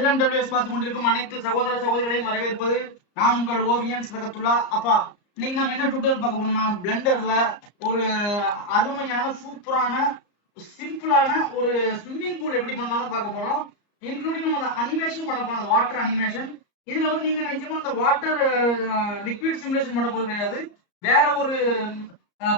LMWS பார்த்து கொண்டிருக்கும் அனைத்து சகோதர சகோதரிகளையும் வரவேற்பது நான் உங்கள் ஓவியன் சதகத்துல்லா. அப்பா இன்னைக்கு நம்ம என்ன டுட்டோரியல் பார்க்க போறோம்னா, பிளெண்டர்ல ஒரு அருமையான சூப்பரான சிம்பிளான ஒரு ஸ்விம்மிங் பூல் எப்படி பண்ணாலும் பார்க்க போறோம். இன்க்ளூடிங் நம்ம அனிமேஷன் பண்ண போறோம், வாட்டர் அனிமேஷன். இதுல வந்து நீங்க நிச்சயமா அந்த வாட்டர் லிக்விட் சிமுலேஷன் பண்ண போறது கிடையாது, வேற ஒரு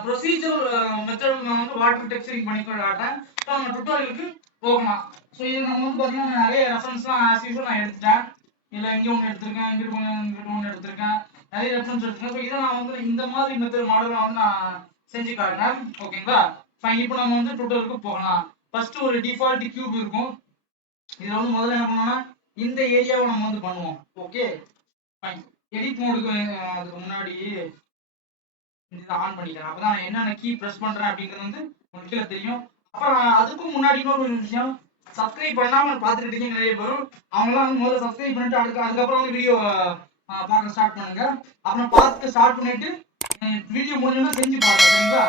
ப்ரொசீஜர் மெத்தட் நான் வந்து வாட்டர் டெக்ஸ்சரிங் பண்ணி காட்டுறேன். ஸோ நம்ம டுட்டோரியலுக்கு போகலாம். ஸோ இது நம்ம வந்து பார்த்தீங்கன்னா நிறைய ரெஃபரன்ஸ்லாம் ஆஸ் யூஸ்வல் நான் எடுத்துட்டேன். இதில் இங்கே ஒன்று எடுத்திருக்கேன், இங்கிட்டு ஒன்று எடுத்திருக்கேன், நிறைய ரெஃபரன்ஸ் எடுத்திருக்கேன். ஸோ இதை நான் வந்து இந்த மாதிரி மெத்தட் மாடலாக வந்து நான் செஞ்சு காட்டுறேன். ஓகேங்களா? ஃபைன். இப்போ நம்ம வந்து டுட்டோரியலுக்கு போகலாம். ஃபர்ஸ்ட் ஒரு டிஃபால்ட் கியூப் இருக்கும். இதில் வந்து முதல்ல என்ன பண்ணோம்னா இந்த ஏரியாவை நம்ம வந்து பண்ணுவோம். Okay fine. எடிட் மோடுக்கு அதுக்கு முன்னாடி இதை ஆன் பண்ணிக்கிறேன். அப்பதான் நான் என்னென்ன கீ ப்ரெஸ் பண்றேன் அப்படிங்கிறது வந்து உங்களுக்கு கீழே தெரியும். அப்புறம் அதுக்கும் முன்னாடி இன்னொரு விஷயம், சப்ஸ்கிரைப் பண்ணாம பார்த்துட்டு இருக்கீங்க நிறைய பேரும், அவங்களாம் வந்து முதல்ல சப்ஸ்கிரைப் பண்ணிட்டு அதுக்கப்புறம் வந்து வீடியோ பார்க்க ஸ்டார்ட் பண்ணுங்க. அப்புறம் பார்த்து ஸ்டார்ட் பண்ணிட்டு வீடியோ முடிஞ்சோன்னா செஞ்சு பாருங்க. சரிங்களா?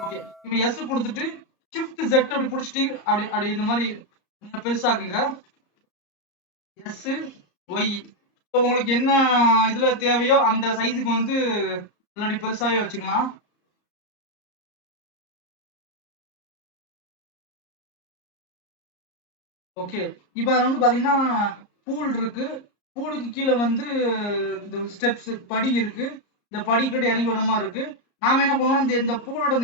ஓகே. இப்போ எஸ் கொடுத்துட்டு ஷிஃப்ட் செட் அப்படி பிடிச்சிட்டு அப்படி அப்படி இந்த மாதிரி பெருசாக்குங்க. S Y. இப்போ உங்களுக்கு என்ன இதுல தேவையோ அந்த சைஸுக்கு வந்து முன்னாடி பெருசாவே வச்சுக்கலாம். ஓகே. இப்போ அது வந்து பாத்தீங்கன்னா பூல் இருக்கு. பூலுக்கு கீழே வந்து இந்த ஸ்டெப்ஸ் படி இருக்கு. இந்த படி கிட்ட இறங்கி வர மாதிரி இருக்கு. நாம என்ன பண்ணுவோம், இந்த பூலோட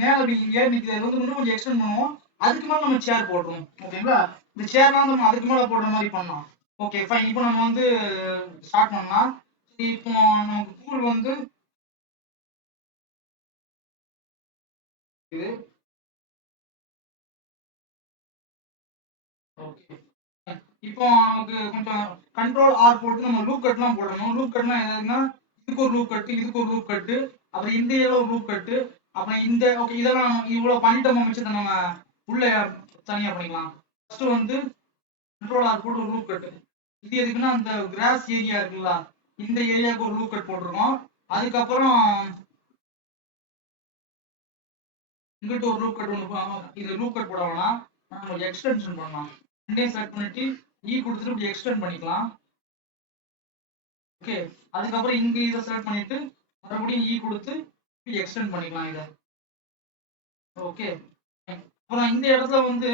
மேல ஏறி நிற்கிறது வந்து இன்னும் கொஞ்சம் எக்ஸ்டெண்ட் பண்ணுவோம். அதுக்கு மேல நம்ம சேர் போடுறோம். ஓகேங்களா? இந்த சேர்லாம் நம்ம அதுக்கு மேல போடுற மாதிரி பண்ணலாம். Okay fine. இப்போ நம்ம வந்து ஸ்டார்ட் பண்ணலாம். இப்போ நமக்கு பூல் வந்து இது. ஓகே. இப்போ நமக்கு கொஞ்சம் கண்ட்ரோல் ஆர் போட்டு நம்ம லூப் கட்லாம் போடணும். லூப் கட்னா எதுனா, இதுக்கு ஒரு லூப் கட்டு, இதுக்கு ஒரு லூப் கட்டு, அப்புறம் இந்த ஏதோ ஒரு லூப் கட்டு, அப்புறம் இந்த ஓகே இதெல்லாம் இவ்வளவு பண்ணிட்டோம் மிச்சத்தை நம்ம உள்ள தனியா பண்ணிக்கலாம். ஃபர்ஸ்ட் வந்து கண்ட்ரோல் ஆர் போட்டு ஒரு லூப் கட்டு. இது எதுக்குன்னா அந்த கிராஸ் ஏரியா இருக்குல்ல, இந்த ஏரியாவுக்கு ஒரு லூப் கட் போட்டிருக்கோம். அதுக்கப்புறம் இங்கிட்ட ஒரு லூப் கட் ஒன்று, இது லூப் கட் போட வேணாம், நம்ம எக்ஸ்டென்ஷன் பண்ணலாம். ரெண்டையும் செலக்ட் பண்ணிட்டு கொடுத்துட்டு இப்படி எக்ஸ்டெண்ட் பண்ணிக்கலாம். ஓகே. அதுக்கப்புறம் இங்க இதை செலக்ட் பண்ணிட்டு மறுபடியும் கொடுத்து எக்ஸ்டெண்ட் பண்ணிக்கலாம் இதை. ஓகே. அப்புறம் இந்த இடத்துல வந்து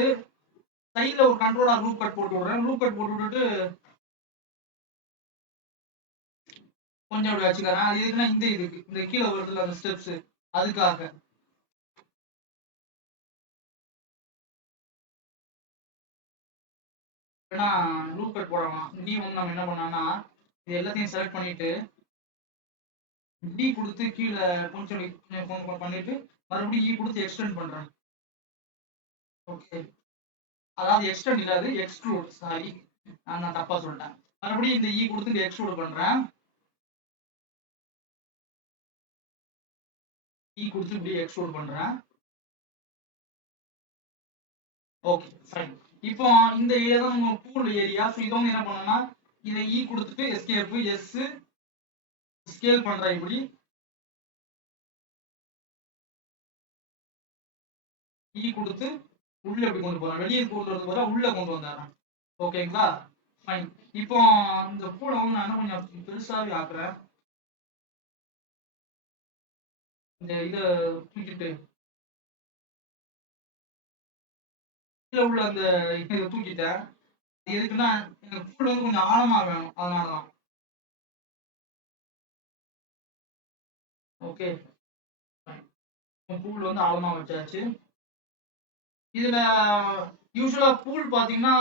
சைட்ல ஒரு கண்ட்ரோலா லூப் கட் போட்டு விடுறேன். லூப் கட் போட்டு விட்டுட்டு கொஞ்சம் அப்படி வச்சுக்கிறேன். அது எதுக்குன்னா இதுக்கு இந்த கீழே வருதுல அந்த ஸ்டெப்ஸ், அதுக்காக. ஏன்னா லூப் கட் போடலாம். வந்து நம்ம என்ன பண்ணோம்னா இது எல்லாத்தையும் செலக்ட் பண்ணிட்டு கொடுத்து கீழே கொஞ்சம் பண்ணிட்டு மறுபடியும் கொடுத்து எக்ஸ்டெண்ட் பண்றேன். ஓகே. அதாவது எக்ஸ்டெண்ட் இல்லாது எக்ஸ்க்ளூட், சாரி நான் தப்பா சொல்லிட்டேன். மறுபடியும் இந்த கொடுத்து எக்ஸ்க்ளூட் பண்றேன். கொடுத்து இப்படி எக்ஸ்க்ளூட் பண்றேன். Okay fine. இப்போ இந்த ஏரியா தான் நம்ம பூல் ஏரியா. ஸோ இதை வந்து என்ன பண்ணோம்னா இதை கொடுத்துட்டு எஸ்கேப் எஸ் ஸ்கேல் பண்றேன். இப்படி கொடுத்து உள்ள எப்படி கொண்டு போறேன், வெளியே கொண்டு வரது போல உள்ள கொண்டு வந்துடுறேன். ஓகேங்களா? ஃபைன். இப்போ இந்த பூலை வந்து நான் கொஞ்சம் பெருசாவே ஆக்குறேன். இந்த இதை தூக்கிட்டு கீழே உள்ள அந்த இதை தூக்கிட்டேன். எதுக்குன்னா எனக்கு பூல் வந்து கொஞ்சம் ஆழமா வேணும், அதனாலதான். ஓகே. பூல் வந்து ஆழமா வச்சாச்சு. இதுல யூஸ்வலா பூல் பாத்தீங்கன்னா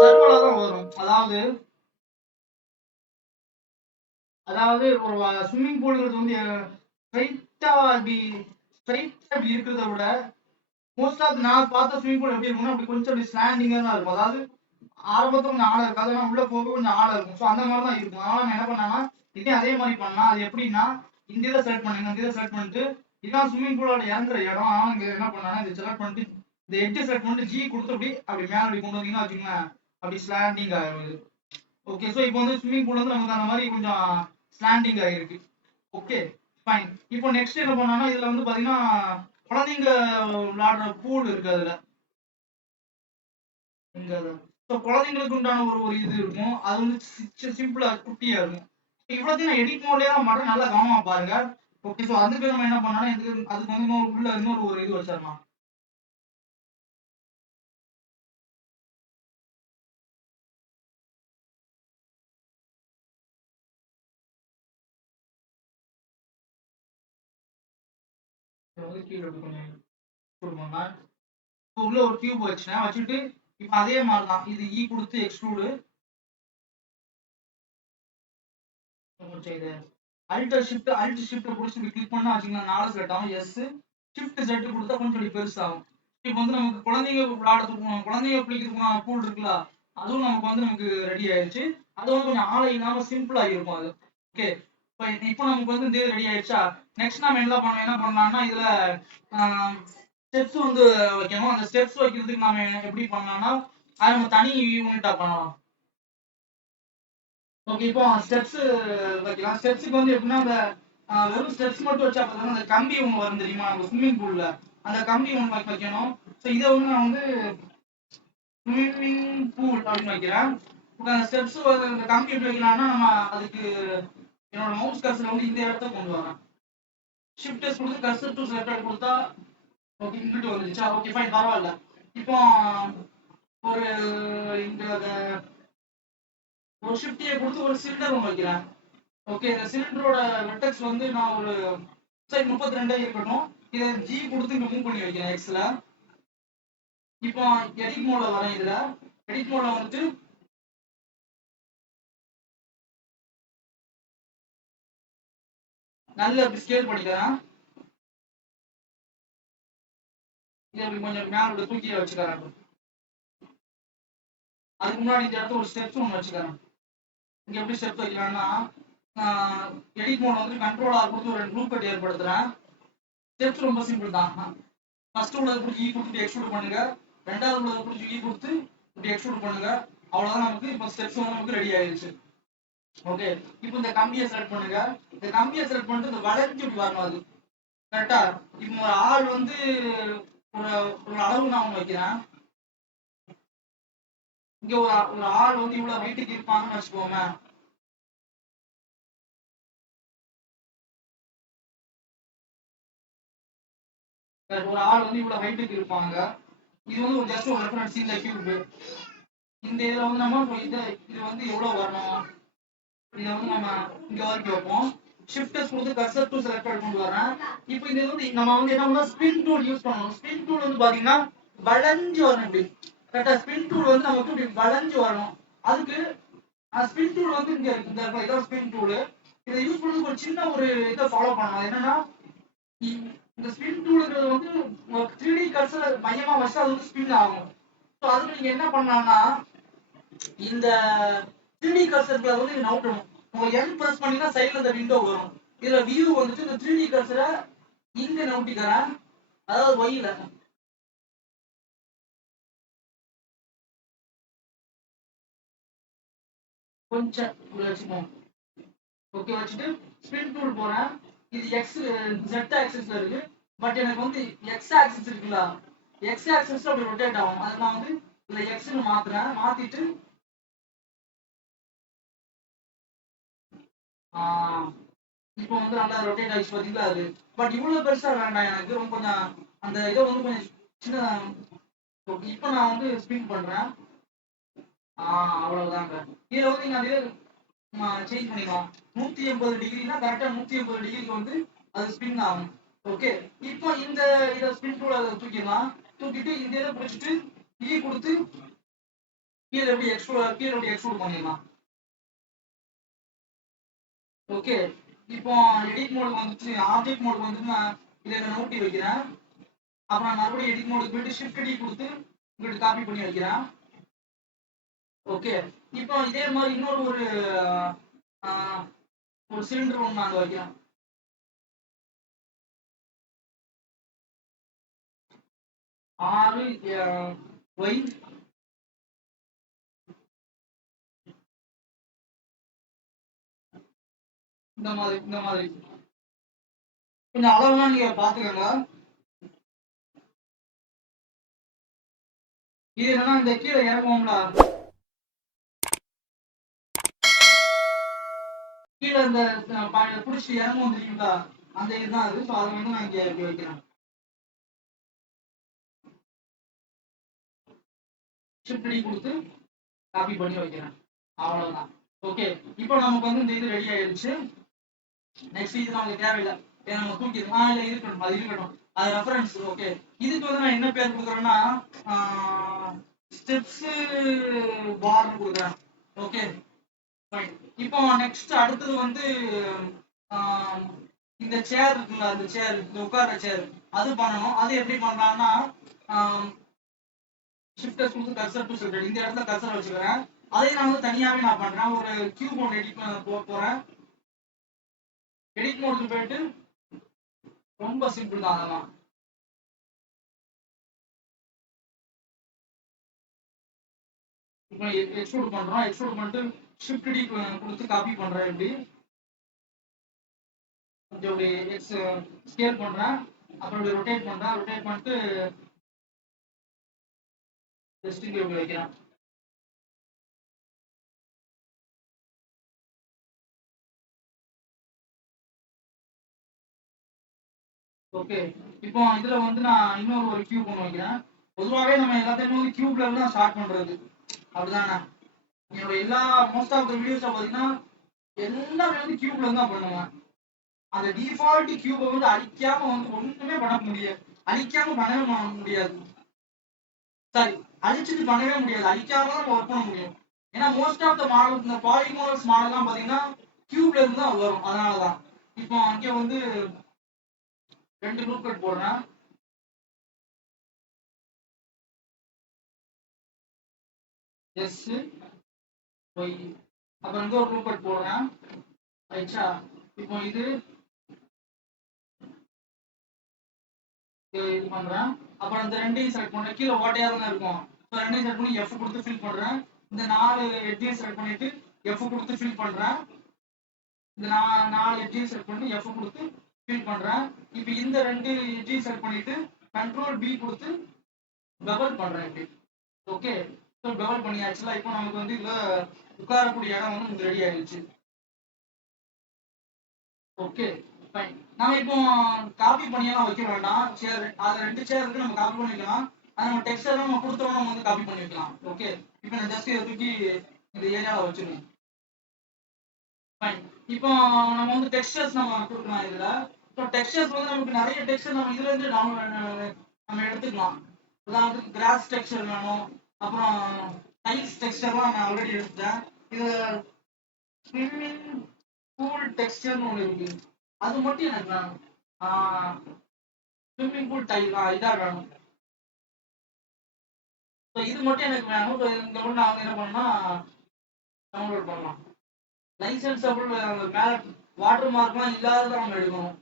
சர்வலா தான் வரும். அதாவது ஒரு ஸ்விம்மிங் பூல்ங்கிறது வந்து ஸ்ட்ரைட்டா இப்படி இருக்கிறத விட மோஸ்ட் ஆஃப் நான் பார்த்த ஸ்விம்மிங் பூல் எப்படி இருக்கும்னா அப்படி கொஞ்சம் அப்படி ஸ்லாண்டிங்கா தான் இருக்கும். அதாவது ஆரம்பத்துல கொஞ்சம் ஆழம் இருக்காது, ஆனால் உள்ள போக கொஞ்சம் ஆழம் இருக்கும். ஸோ அந்த மாதிரி தான் இருக்கும். அதனால நான் என்ன பண்ணேன்னா இதே அதே மாதிரி பண்ணா அது எப்படின்னா இந்த இதை செலக்ட் பண்ணுங்க, இந்த இதை செலக்ட் பண்ணிட்டு இதான் ஸ்விம்மிங் பூலோட இறங்குற இடம். ஆனால் இங்க என்ன பண்ணாங்கன்னா இதை செலக்ட் பண்ணிட்டு இந்த எட்ஜை செலக்ட் பண்ணிட்டு கொடுத்து அப்படி மேலே அப்படி கொண்டு வந்தீங்கன்னா வச்சுக்கோங்களேன், அப்படி ஸ்லாண்டிங் ஆகும். ஓகே. ஸோ இப்போ வந்து ஸ்விம்மிங் பூல் வந்து நமக்கு அந்த மாதிரி கொஞ்சம் ஸ்லாண்டிங் ஆகிருக்கு. Okay fine. இப்போ நெக்ஸ்ட் என்ன பண்ணோம்னா இதுல வந்து பாத்தீங்கன்னா குழந்தைங்க விளையாடுற பூல் இருக்கு. அதுல இங்க குழந்தைங்களுக்கு உண்டான ஒரு இது இருக்கும். அது வந்து சிம்பிளா குட்டியா இருக்கும். இவ்வளோத்தையும் நான் எடிட் மோட்லயே தான் பண்றேன். நல்லா கவனமா பாருங்க. ஓகே. அதுக்கு நம்ம என்ன பண்ணலாம்னா அதுக்கு வந்து உள்ள இன்னொரு ஒரு இது வச்சிடலாம். இதை வந்து கீழே இப்படி கொஞ்சம் கொடுப்போம்னா உள்ள ஒரு கியூப் வச்சுட்டு இப்ப அதே மாதிரி தான் இது கொடுத்து எக்ஸ்ட்ரூடு கொஞ்சம் இது அல்ட் ஷிஃப்ட் புடிச்சு இப்படி கிளிக் பண்ணா வச்சுக்கலாம் 4 செட் ஆகும். எஸ் ஷிஃப்ட் செட் கொடுத்தா கொஞ்சம் இப்படி பெருசாகும். இப்போ வந்து நமக்கு குழந்தைங்க விளையாடுறதுக்கு குழந்தைங்க குளிக்கிறதுக்கு பூல் இருக்குல்ல, அதுவும் நமக்கு ரெடி ஆயிடுச்சு. அது வந்து கொஞ்சம் ஆளை இல்லாம சிம்பிளா இருக்கும் அது. ஓகே. இப்போ நமக்கு வந்து இந்த ரெடி ஆயிடுச்சா, நெக்ஸ்ட் நம்ம என்ன பண்ணலாம்னா இதுல ஸ்டெப்ஸ் வந்து வைக்கணும். அந்த ஸ்டெப்ஸ் வைக்கிறதுக்கு நாம எப்படி பண்ணலாம்னா அது நம்ம தனி யூனிட்டா பண்ணலாம். ஓகே. இப்போ ஸ்டெப்ஸ் வைக்கலாம். ஸ்டெப்ஸ்க்கு வந்து எப்படின்னா அந்த வெறும் ஸ்டெப்ஸ் மட்டும் வச்சா பார்த்தா அந்த கம்பி ஒன்று வரும் தெரியுமா, நம்ம ஸ்விம்மிங் பூல்ல அந்த கம்பி ஒன்று வைக்கணும். ஸோ இதை வந்து நான் வந்து ஸ்விம்மிங் பூல் அப்படின்னு வைக்கிறேன். இப்போ அந்த ஸ்டெப்ஸ் அந்த கம்பி எப்படி வைக்கலாம்னா நம்ம அதுக்கு என்னோட மவுஸ் கர்சர் வந்து இந்த இடத்த கொண்டு வரேன். ஷிஃப்ட் டெஸ்ட் கொடுத்து கர்சர் டு செலக்ட் கொடுத்தா ஓகே இங்கிட்டு வந்துருச்சா. ஓகே ஃபைன் பரவாயில்ல. இப்போ ஒரு இந்த ஒரு ஷிஃப்டியை கொடுத்து ஒரு சிலிண்டர் ஒன்று வைக்கிறேன். ஓகே. இந்த சிலிண்டரோட வெர்டெக்ஸ் வந்து நான் ஒரு சைட் 32 இருக்கட்டும். இதை ஜி கொடுத்து இங்க மூவ் பண்ணி வைக்கிறேன் எக்ஸ்ல. இப்போ எடிட் மோட்ல வரேன். இதுல எடிட் மோட்ல வந்துட்டு நல்ல ஸ்கேல் பண்ணிக்கிறேன். இதை அப்படி கொஞ்சம் மேல தூக்கி வச்சுக்கிறேன். அதுக்கு முன்னாடி இந்த இடத்துல ஒரு ஸ்டெப்ஸ் ஒன்று வச்சுக்கிறேன். இங்க எப்படி ஸ்டெப்ஸ் வைக்கலாம்னா எடிட் மோட் வந்து கண்ட்ரோல் ஆர் கொடுத்து ஒரு லூப் கட் ஏற்படுத்துறேன். ஸ்டெப்ஸ் ரொம்ப சிம்பிள் தான். ஃபர்ஸ்ட் உள்ளதை பிடிச்சி கொடுத்துட்டு எக்ஸ்ட்ரூட் பண்ணுங்க. ரெண்டாவது உள்ளதை பிடிச்சி கொடுத்து இப்படி எக்ஸ்ட்ரூட் பண்ணுங்க. அவ்வளவுதான். நமக்கு இப்போ ஸ்டெப்ஸ் வந்து நமக்கு ரெடி ஆயிடுச்சு. ஓகே. இப்போ இந்த கம்பியை செலக்ட் பண்ணுங்க. இந்த கம்பியை செலக்ட் பண்ணிட்டு இந்த வளைஞ்சு இப்படி வரணும். அது கரெக்டா. இப்போ ஒரு ஆள் வந்து ஒரு ஒரு அளவு நான் ஒன்று வைக்கிறேன். இங்க ஒரு ஆள் வந்து இவ்வளவு ஹைட்டுக்கு இருப்பாங்கன்னு வச்சுக்கோங்க. ஒரு ஆள் வந்து இவ்வளவு ஹைட்டுக்கு இருப்பாங்க. இது வந்து ஒரு ஜஸ்ட் ஒரு ரெஃபரன்ஸ் இந்த கியூப். இந்த இதுல வந்து நம்ம இது வந்து எவ்வளவு வரணும், இதை வந்து நம்ம இங்க வரைக்கும் வைப்போம். ஷிஃப்ட் கொடுத்து கர்சர் டு செலக்ட் கொண்டு வரேன். இப்போ இது வந்து நம்ம வந்து என்ன பண்ணலாம், ஸ்பின் டூல் யூஸ் பண்ணணும். ஸ்பின் டூல் வந்து பாத்தீங்கன்னா வளைஞ்சு வரணும். இப்படி கரெக்டா ஸ்பின் டூல் வந்து நமக்கு இப்படி வளைஞ்சு வரணும். அதுக்கு ஸ்பின் டூல் வந்து இங்க இருக்கு. இந்த இதான் ஸ்பின் டூல். இதை யூஸ் பண்ணி ஒரு சின்ன ஒரு இதை ஃபாலோ பண்ணலாம். என்னன்னா இந்த ஸ்பின் டூல்ங்கிறது வந்து 3D கர்சர் மையமா வச்சா அது வந்து ஸ்பின் ஆகும். ஸோ அதுக்கு நீங்க என்ன பண்ணலாம்னா இந்த 3D கர்சருக்கு வந்து நீங்க நவுட்டணும். உங்க என் பிரஸ் பண்ணீங்கன்னா சைடுல இந்த விண்டோ வரும். இதுல வியூ வந்துட்டு இந்த 3D கர்சரை இங்க நவுட்டிக்கிறேன். அதாவது ஒயில கொஞ்சம் இப்படி வச்சுக்கோங்க. ஓகே. வச்சுட்டு ஸ்பின் டூல் போறேன். இது எக்ஸ் ஜெட் ஆக்சிஸ்ல இருக்கு. பட் எனக்கு வந்து எக்ஸ் ஆக்சிஸ் இருக்குல்ல, எக்ஸ் ஆக்சிஸ்ல அப்படி ரொட்டேட் ஆகும். அதை நான் வந்து இந்த எக்ஸ்னு மாத்துறேன். மாத்திட்டு இப்போ வந்து நல்லா ரொட்டேட் ஆகிடுச்சு பார்த்தீங்களா அது. பட் இவ்வளவு பெருசா வேண்டாம் எனக்கு. ரொம்ப கொஞ்சம் அந்த இதை வந்து கொஞ்சம் சின்ன. இப்போ நான் வந்து ஸ்பின் பண்றேன். அவ்வளவுதாங்க. இதுல வந்து நீங்க அதே சேஞ்ச் பண்ணிக்கலாம். 180 டிகிரினா கரெக்டா 180 டிகிரிக்கு வந்து அது ஸ்பின் ஆகும். ஓகே. இப்போ இதை ஸ்பின் டூல் அதை தூக்கிடலாம். தூக்கிட்டு இந்த இதை பிடிச்சிட்டு கொடுத்து கீழே எப்படி எக்ஸ்ட்ரூட் பண்ணிடலாம். ஓகே. இப்போ எடிட் மோடுக்கு வந்துச்சு. ஆப்ஜெக்ட் மோடுக்கு வந்து நான் இதை நோட்டி வைக்கிறேன். அப்புறம் நான் மறுபடியும் எடிட் மோடுக்கு போயிட்டு ஷிஃப்ட் டி கொடுத்து இங்கிட்டு காப்பி பண்ணி வைக்கிறேன். ஓகே. இப்போ இதே மாதிரி இன்னொரு ஒரு சிலிண்டர் ஒன்று நாங்கள் வைக்கிறோம். ஆறு ஒய் இந்த மாதிரி கொஞ்சம் அளவுலாம் நீங்க பாத்துக்கோங்க. இது என்னன்னா இந்த கீழே இறங்குவோம்ல, கீழே இந்த புடிச்சு இறங்குவோம் தெரியுங்களா, அந்த இதுதான் அது. ஸோ அதை வந்து நான் இங்க இப்படி வைக்கிறேன். ஷிஃப்ட் டி கொடுத்து காப்பி பண்ணி வைக்கிறேன். அவ்வளவுதான். ஓகே, இப்போ நமக்கு வந்து இந்த இது ரெடி ஆயிடுச்சு. நெக்ஸ்ட் இது நமக்கு தேவையில்லை, நம்ம தூக்கிடலாம். இல்ல இருக்கட்டும், அது இருக்கட்டும், அது ரெஃபரன்ஸ். ஓகே, இதுக்கு வந்து நான் என்ன பேர் கொடுக்குறேன்னா ஸ்டெப்ஸ் பார்னு கொடுக்குறேன். Okay fine. இப்போ நெக்ஸ்ட் அடுத்தது வந்து இந்த சேர் இருக்குல்ல, அந்த சேர், இந்த உட்கார்ற சேர், அது பண்ணணும். அது எப்படி பண்ணலாம்னா ஷிஃப்ட் கொடுத்து கர்சர் டு ஷிஃப்ட், இந்த இடத்துல கர்சர் வச்சுக்கிறேன். அதை நான் வந்து தனியாவே நான் பண்றேன். ஒரு கியூப் ஒன்று எடிட் பண்ண போறேன். எடிட் மோடுக்கு போயிட்டு ரொம்ப சிம்பிள் தான் அதெல்லாம். இப்போ எக்ஸ்ட்ரூட் பண்றோம். எக்ஸ்ட்ரூட் பண்ணிட்டு ஷிஃப்ட் டி கொடுத்து காப்பி பண்றேன். எப்படி கொஞ்சம் இப்படி ஸ்கேல் பண்றேன். அப்புறம் இப்படி ரொட்டேட் பண்றேன். ரொட்டேட் பண்ணிட்டு ஜஸ்ட் இங்க இப்படி வைக்கிறேன். ஓகே, இப்போ இதுல வந்து நான் இன்னொரு ஒரு கியூப் ஒன்று வைக்கிறேன். பொதுவாகவே நம்ம எல்லாத்தையுமே வந்து கியூப்ல இருந்து தான் ஸ்டார்ட் பண்றது, அப்படிதானே? என்னோட எல்லா மோஸ்ட் ஆஃப் த வீடியோஸை பார்த்தீங்கன்னா எல்லாமே வந்து கியூப்ல இருந்து தான் பண்ணுவேன். அந்த டிஃபால்ட் கியூபை வந்து அழிக்காம வந்து ஒண்ணுமே பண்ண முடியாது. அழிக்காம பண்ணவே முடியாது. சாரி, அழிச்சிட்டு பண்ணவே முடியாது. அழிக்காம தான் நம்ம ஒர்க் பண்ண முடியும். ஏன்னா மோஸ்ட் ஆஃப் த மாடல், இந்த பாலிமோரல்ஸ் மாடல்லாம் பாத்தீங்கன்னா கியூப்ல இருந்து தான் வரும். அதனாலதான் இப்போ அங்க வந்து 2 லூப் கட் போடுறேன். எஸ் ஒய், அப்புறம் இங்க ஒரு லூப் கட் போடுறேன். ரைட்டா? இப்போ இது இது பண்றேன். அப்புறம் இந்த ரெண்டையும் செலக்ட் பண்றேன். கீழே ஓட்டையா தான் இருக்கும். ஸோ ரெண்டையும் செலக்ட் பண்ணி எஃப் கொடுத்து ஃபில் பண்றேன். இந்த 4 எட்ஜையும் செலக்ட் பண்ணிட்டு எஃப் கொடுத்து ஃபில் பண்றேன். இந்த 4 எட்ஜையும் செலக்ட் பண்ணி எஃப் கொடுத்து ஃபில் பண்றேன். இப்போ இந்த 2 எட்ஜையும் செலக்ட் பண்ணிட்டு கண்ட்ரோல் பி கொடுத்து பெவல் பண்றேன். இப்படி ஓகே. So bevel பண்ணியாச்சுல. இப்போ நமக்கு வந்து இதுல உட்காரக்கூடிய இடம் வந்து நமக்கு ரெடி ஆயிடுச்சு. Okay fine. நாம இப்போ காப்பி பண்ணியெல்லாம் வைக்க வேண்டாம். சேர் அது 2 சேர் இருக்கு, நம்ம காப்பி பண்ணிக்கலாம். அது நம்ம டெக்ஸ்டர் நம்ம கொடுத்தோம், நம்ம வந்து காப்பி பண்ணி வைக்கலாம். ஓகே, இப்போ நான் ஜஸ்ட் இதை தூக்கி இந்த ஏரியாவில் வச்சிருக்கேன். ஃபைன். இப்போ நம்ம வந்து டெக்ஸ்டர்ஸ் நம்ம கொடுக்கலாம் இதுல. ஸோ டெக்ஸ்டர்ஸ் வந்து நமக்கு நிறைய டெக்ஸ்டர் நம்ம இதுல இருந்து நம்ம எடுத்துக்கலாம். அதாவது கிராஸ் டெக்ஸ்டர் வேணும், அப்புறம் டைல்ஸ் டெக்ஸ்டர்லாம் நான் ஆல்ரெடி எடுத்துட்டேன். இது ஸ்விம்மிங் பூல் டெக்ஸ்டர்னு ஒன்று இருக்கு, அது மட்டும் எனக்கு வேணும். ஸ்விம்மிங் பூல் டைல் இதா வேணும். ஸோ இது மட்டும் எனக்கு வேணும். ஸோ இந்த மட்டும் நான் வந்து என்ன பண்ணா டவுன்லோட் பண்ணலாம். லைசன்ஸ் அப்புறம் மேல வாட்டர் மார்க்லாம் இல்லாததான் நம்ம எடுக்கணும்.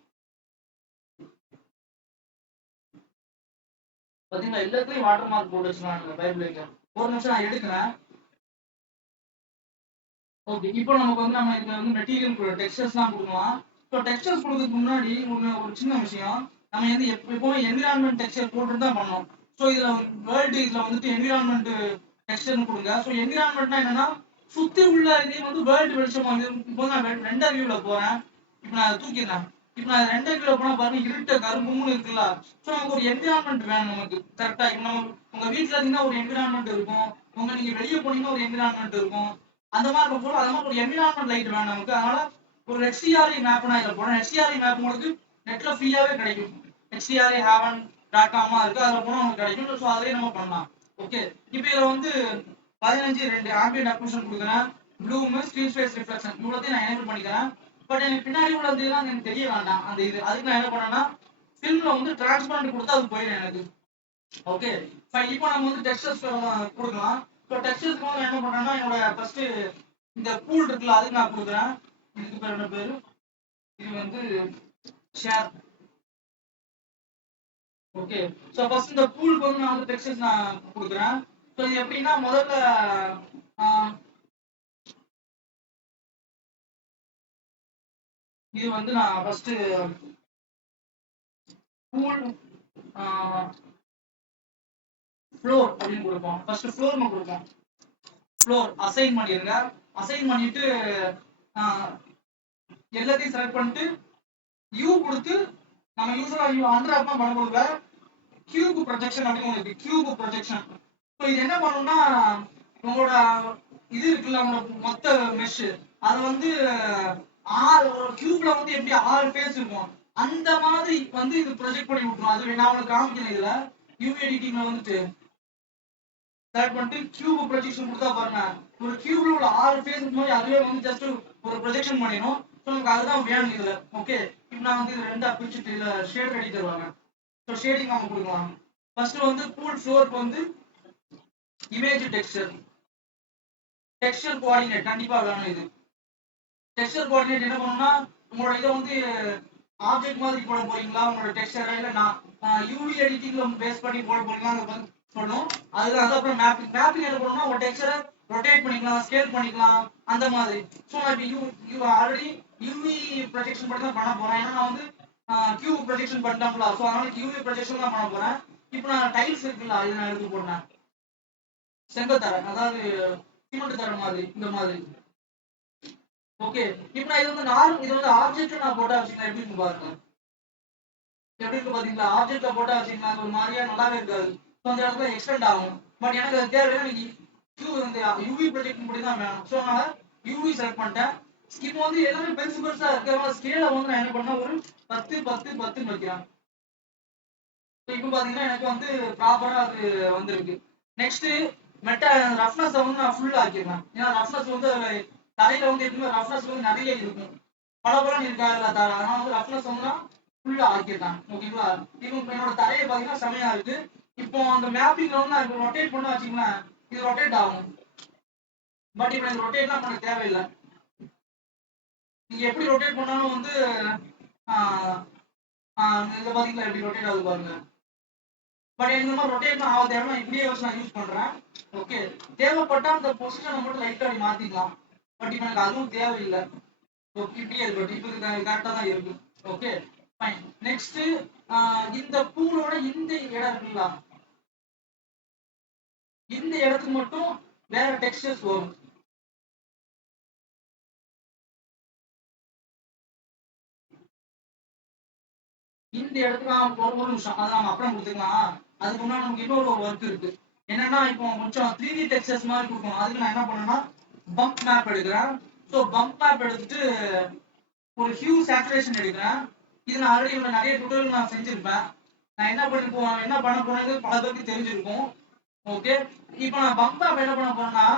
பாத்தீங்களா, எல்லாத்துலயும் வாட்டர் மார்க் போட்டு வச்சுருவாங்க பைபிளுக்கு. ஒரு நிமிஷம் நான் எடுக்கிறேன். ஓகே, இப்போ நமக்கு வந்து நம்ம இதுல வந்து மெட்டீரியல் டெக்ஸ்டர்ஸ்லாம் கொடுக்கலாம். ஸோ டெக்ஸ்டர்ஸ் கொடுக்கறதுக்கு முன்னாடி ஒரு சின்ன விஷயம், நம்ம வந்து எப்பவுமே என்விரான்மெண்ட் டெக்ஸ்டர் போட்டு தான் பண்ணோம். ஸோ இதுல வேர்ல்டு இதுல வந்துட்டு என்விரான்மெண்ட் டெக்ஸ்டர்னு கொடுங்க. ஸோ என்விரான்மெண்ட்னா என்னன்னா சுத்தி உள்ள இதையும் வந்து வேர்ல்டு வெளிச்சமா. இப்போ நான் ரெண்டர் வியூல போறேன். இப்போ நான் அதை தூக்கிடுறேன். இப்போ நான் ரெண்டர் வியூல போனா பாருங்க, இருட்ட கரும்புன்னு இருக்குல்ல. ஸோ நமக்கு ஒரு என்விரான்மெண்ட் வேணும் நமக்கு கரெக்டா. இப்போ நம்ம உங்க வீட்டுல இருந்தீங்கன்னா ஒரு என்விரான்மெண்ட் இருக்கும், நீங்க வெளியே போனீங்கன்னா ஒரு என்விரான்மெண்ட் இருக்கும். அந்த மாதிரி இருக்கும். அது மாதிரி ஒரு என்விரான்மெண்ட் லைட் வேணும் நமக்கு. அதனால ஒரு HDRI மேப் நான் இதில் போறேன். HDRI மேப் உங்களுக்கு நெட்ல ஃப்ரீயாவே கிடைக்கும். HDRI-haven.com இருக்கு, அதில் போனால் நமக்கு கிடைக்கும். ஸோ அதிலே நம்ம பண்ணலாம். ஓகே, இப்போ இதில் வந்து 15:2 ஆம்பியன்ட் அக்ளூஷன் கொடுக்குறேன். ப்ளூம், ஸ்க்ரீன் ஸ்பேஸ் ரிஃப்ளெக்ஷன் இவ்வளோத்தையும் நான் எனேபிள் பண்ணிக்கிறேன். பட் எனக்கு பின்னாடி உள்ளதுலாம் எனக்கு தெரிய வேண்டாம் அந்த இது. அதுக்கு நான் என்ன பண்ணேன்னா ஃபில்ம்ல வந்து டிரான்ஸ்பரண்ட் கொடுத்து அது போயிடும் எனக்கு. Okay fine. இப்போ நம்ம வந்து டெக்ஸ்டர்ஸ் கொடுக்கலாம். ஸோ டெக்ஸ்டர்ஸ்க்கு வந்து என்ன பண்றேன்னா என்னோட ஃபர்ஸ்ட் இந்த பூல் இருக்குல்ல, அதுக்கு நான் கொடுக்குறேன். இதுக்கு பேர் என்ன பேரு, இது வந்து ஷேர். ஓகே, ஸோ ஃபர்ஸ்ட் இந்த பூலுக்கு வந்து நான் வந்து டெக்ஸ்டர்ஸ் நான் கொடுக்குறேன். ஸோ இது எப்படின்னா முதல்ல இது வந்து நான் ஃபர்ஸ்ட் பூல் ஃப்ளோர் அப்படின்னு கொடுப்போம். ஃபர்ஸ்ட் ஃப்ளோர் கொடுப்போம். ஃப்ளோர் அசைன் பண்ணிருங்க. அசைன் பண்ணிட்டு எல்லாத்தையும் செலக்ட் பண்ணிட்டு யூ கொடுத்து நம்ம யூஸ்வலா அண்டர் பண்ண போதுல கியூப் ப்ரொஜெக்ஷன் அப்படின்னு ஒன்று இருக்கு. Cube projection. ஸோ இது என்ன பண்ணணும்னா உங்களோட இது இருக்குல்ல உங்களோட மொத்த மெஷ் அது வந்து ஒரு கியூப்ல வந்து எப்படி 6 ஃபேஸ் இருக்கும் அந்த மாதிரி வந்து இது ப்ரொஜெக்ட் பண்ணி விட்டுரும். அது நான் உங்களுக்கு காமிக்கிறேன். இதுல யூவி எடிட்டிங்ல வந்துட்டு செலக்ட் பண்ணிட்டு கியூப் ப்ரொஜெக்ஷன் கொடுத்தா பாருங்க ஒரு கியூப்ல உள்ள 6 ஃபேஸ் மாதிரி அதுவே வந்து ஜஸ்ட் ஒரு ப்ரொஜெக்ஷன் பண்ணிடும். ஸோ நமக்கு அதுதான் வேணும் இதுல. ஓகே, இப்போ நான் வந்து இது ரெண்டா பிரிச்சுட்டு இதுல ஷேட் ரெடி தருவாங்க. ஸோ ஷேடிங் நம்ம கொடுக்கலாம். ஃபர்ஸ்ட் வந்து கூல் ஃப்ளோருக்கு வந்து இமேஜ் டெக்ஸ்சர் கோஆர்டினேட் கண்டிப்பா வேணும். இது டெக்ஸ்சர் கோஆர்டினேட் என்ன பண்ணணும்னா உங்களோட இதை வந்து ஆப்ஜெக்ட் மாதிரி போட போறீங்களா உங்களோட டெக்ஸ்சரை இல்ல நான் யூவி எடிட்டிங்ல பேஸ் பண்ணி போட போறீங்களா சொல்லணும். அதுதான் அப்புறம் மேப்பிங் என்ன பண்ணணும்னா உங்க டெக்ஸ்சரை ரொட்டேட் பண்ணிக்கலாம், ஸ்கேல் பண்ணிக்கலாம் அந்த மாதிரி. ஸோ நான் இப்போ ஆல்ரெடி யூவி ப்ரொஜெக்ஷன் பண்ணி தான் பண்ண போறேன். ஏன்னா நான் வந்து கியூப் ப்ரொஜெக்ஷன் பண்ணிட்டோம்ல. ஸோ அதனால யூவி ப்ரொஜெக்ஷன் தான் பண்ண போறேன். இப்போ நான் டைல்ஸ் இருக்குல்ல இது நான் எடுத்து போடுறேன். செங்கத்தரை அதாவது சிமெண்ட் தர மாதிரி இந்த மாதிரி. ஓகே, இப்போ நான் இது வந்து ஆப்ஜெக்ட் நான் போட்டா வச்சுக்கலாம். எப்படி இருக்கு பாருங்க. எப்படி இருக்கு பாத்தீங்களா? ஆப்ஜெக்ட்ல போட்டா வச்சுக்கலாம் ஒரு மாதிரியா நல்லாவே இருக்காது. அந்த இடத்துல எக்ஸ்டெண்ட் ஆகும். பட் எனக்கு அது தேவையில்லை. எனக்கு வந்து யூவி ப்ரொஜெக்ட் மட்டும் தான் வேணும். ஸோ அதனால யூவி செலக்ட் பண்ணிட்டேன். இப்போ வந்து எல்லாமே பெருசு பெருசா இருக்கிற ஸ்கேல வந்து நான் என்ன பண்ணா ஒரு 10 10 10 வைக்கிறேன். இப்போ பாத்தீங்கன்னா எனக்கு வந்து ப்ராப்பரா அது வந்திருக்கு. நெக்ஸ்ட் மெட்டா ரஃப்னஸ் வந்து நான் ஃபுல்லா ஆக்கிடுறேன். ஏன்னா ரஃப்னஸ் வந்து தரையில வந்து எப்பவுமே ரஃப்னஸ் வந்து நிறைய இருக்கும். பலபலம் இருக்காதுல்ல தரை. அதனால வந்து ரஃப்னஸ் வந்து நான் ஃபுல்லா ஆக்கிடுறேன். ஓகேங்களா? இப்போ என்னோட தரையை பாத்தீங்கன்னா செமையா இருக்கு. இப்போ அந்த மேப்பிங்ல வந்து நான் ரொட்டேட் பண்ண வச்சுங்களேன் இது ரொட்டேட் ஆகும். பட் இப்போ எனக்கு ரொட்டேட்லாம் பண்ண தேவையில்லை. நீங்க எப்படி ரொட்டேட் பண்ணாலும் வந்து இதை பாத்தீங்களா எப்படி ரொட்டேட் ஆகுது பாருங்க. பட் இந்த மாதிரி ரொட்டேட் ஆக தேவை இப்படியே வச்சு நான் யூஸ் பண்றேன். ஓகே, தேவைப்பட்டா அந்த பொசிஷனை மட்டும் லைட்டா அப்படி மாத்திக்கலாம். பட் இப்போ எனக்கு அதுவும் தேவையில்லை. இப்படியே இருக்கட்டும். இப்போ கரெக்டா தான் இருக்கு. Okay fine. நெக்ஸ்ட் இந்த பூலோட இந்த இடம் இருக்குங்களா இந்த இடத்துக்கு மட்டும் வேற டெக்ஸ்டர்ஸ் வரும். இந்த இடத்துக்கு ஒரு நிமிஷம் அதை நம்ம அப்புறம் கொடுத்துக்கலாம். அதுக்கு முன்னாடி நமக்கு இன்னொரு ஒர்க் இருக்கு. என்னன்னா இப்போ கொஞ்சம் 3D டெக்ஸ்டர்ஸ் மாதிரி கொடுக்கணும். அதுக்கு நான் என்ன பண்ணேன்னா பம்ப் மேப் எடுக்கிறேன். ஸோ பம்ப் மேப் எடுத்துட்டு ஒரு ஹியூ சேச்சுரேஷன் எடுக்கிறேன். இது நான் ஆல்ரெடி நிறைய டுட்டோரியல் நான் செஞ்சிருப்பேன். நான் என்ன பண்ண போறது பல பேருக்கு தெரிஞ்சிருக்கும். ஓகே, இப்போ நான் பம்ப் மேப் என்ன பண்ண போறேன்னா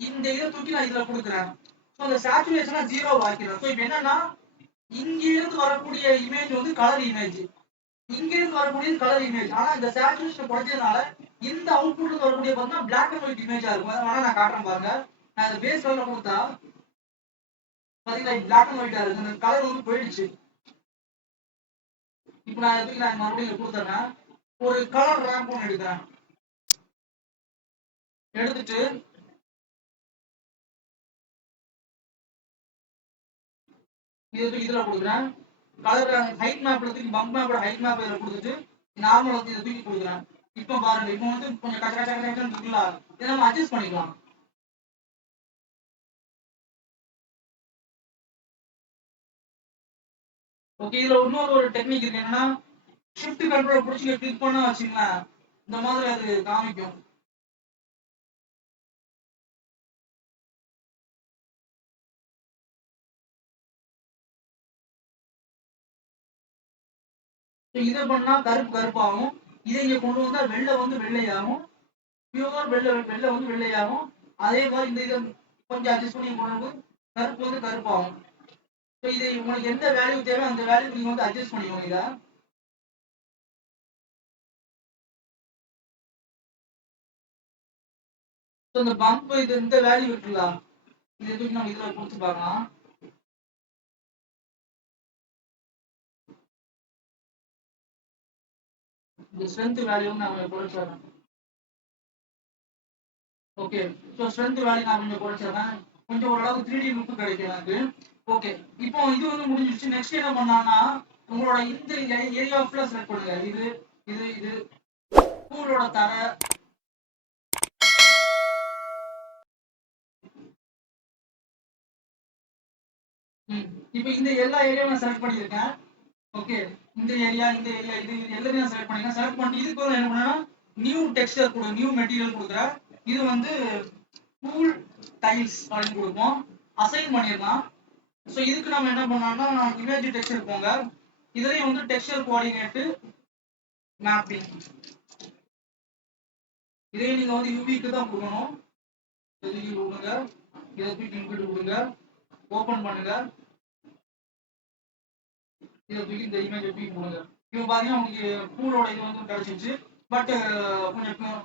இந்த இதை தூக்கி நான் இதுல கொடுக்குறேன். ஸோ அந்த சேச்சுரேஷனை 0 ஆக்கிறேன். ஸோ இப்போ என்னன்னா இங்கிருந்து வரக்கூடிய இமேஜ் வந்து கலர் இமேஜ், இங்கிருந்து வரக்கூடிய கலர் இமேஜ். ஆனா இந்த சேச்சுரேஷன் குறைஞ்சதுனால இந்த அவுட்புட்ல வரக்கூடிய பார்த்தா பிளாக் அண்ட் ஒயிட் இமேஜா இருக்கும். அதனால நான் காட்டுறேன் பாருங்க. நான் இந்த பேஸ் கலர்ல கொடுத்தா பாத்தீங்களா பிளாக் அண்ட் ஒயிட்டா இருக்கு. அந்த கலர் வந்து போயிடுச்சு. இப்போ நான் எதுக்கு நான் மறுபடியும் கொடுத்துறேன். ஒரு கலர் ரேம்ப் ஒன்று எடுக்கிறேன். எடுத்துட்டு இதுல கொடுக்குறேன். கலர் ஹைட் மேப்ல தூக்கி பம்ப் மேப்போட ஹைட் மேப் இதில் கொடுத்துட்டு நார்மல் வந்து இதை தூக்கி கொடுக்குறேன். இப்போ பாருங்க, இப்போ வந்து கொஞ்சம் கச்ச கச்ச கச்சன்னு இருக்குல்ல, இதை நம்ம அட்ஜஸ்ட் பண்ணிக்கலாம். ஓகே, இதுல இன்னொரு டெக்னிக் இருக்கு. என்னன்னா ஷிஃப்ட் கண்ட்ரோல் பிடிச்சி கிளிக் பண்ணா வச்சுங்களேன் இந்த மாதிரி அது காமிக்கும். இதை பண்ணா கருப்பாகும். இதை இங்க கொண்டு வந்தா வெள்ளை வந்து வெள்ளையாகும். பியூர் வெள்ளை வந்து வெள்ளையாகும். அதே மாதிரி இந்த இதை கொஞ்சம் அட்ஜஸ்ட் பண்ணி கொண்டு வந்து கருப்பு வந்து கருப்பாகும். இது உங்களுக்கு எந்த வேல்யூ தேவை அந்த வேல்யூ நீங்க வந்து அட்ஜஸ்ட் பண்ணிக்கோங்க. இதை இந்த பம்ப் இந்த வேல்யூ இருக்குல்ல இதை தூக்கி நம்ம இதுல கொடுத்து பார்க்கலாம். இந்த ஸ்ட்ரென்த் வேல்யூ நம்ம குறைச்சிடறேன். ஓகே, ஸோ ஸ்ட்ரென்த் வேல்யூ நான் கொஞ்சம் குறைச்சிடறேன். கொஞ்சம் ஓரளவுக்கு 3D லுக் கிடைக்கும் எனக்கு. ஓகே, இப்போ இது வந்து முடிஞ்சிருச்சு. நெக்ஸ்ட் என்ன பண்ணான்னா உங்களோட இந்த ஏரியா ஃபுல்லா செலக்ட் பண்ணுங்க. இது இது இது பூலோட தர இப்ப இந்த எல்லா ஏரியாவும் நான் செலக்ட் பண்ணியிருக்கேன். ஓகே, இந்த ஏரியா இந்த ஏரியா இது எல்லாத்தையும் நான் செலக்ட் பண்ணிருக்கேன். செலக்ட் பண்ணி இதுக்கு என்ன பண்ணா நியூ டெக்ஸ்டர் கொடு, நியூ மெட்டீரியல் கொடுக்குறேன். இது வந்து கூல் டைல்ஸ் அப்படின்னு கொடுப்போம். அசைன் பண்ணிடலாம். ஸோ இதுக்கு நம்ம என்ன பண்ணோம்னா இமேஜ் டெக்ஸ்டர் போங்க. இதுலயும் வந்து டெக்ஸ்டர் கோஆர்டினேட் மேப்பிங், இதையும் நீங்க வந்து யூவிக்கு தான் கொடுக்கணும். கொடுங்க, இதை தூக்கி இங்கிட்டு கொடுங்க, ஓபன் பண்ணுங்க, இதை தூக்கி இந்த இமேஜை தூக்கி கொடுங்க. இப்போ பாத்தீங்கன்னா உங்களுக்கு பூலோட இது வந்து கிடைச்சிச்சு. பட் கொஞ்சம்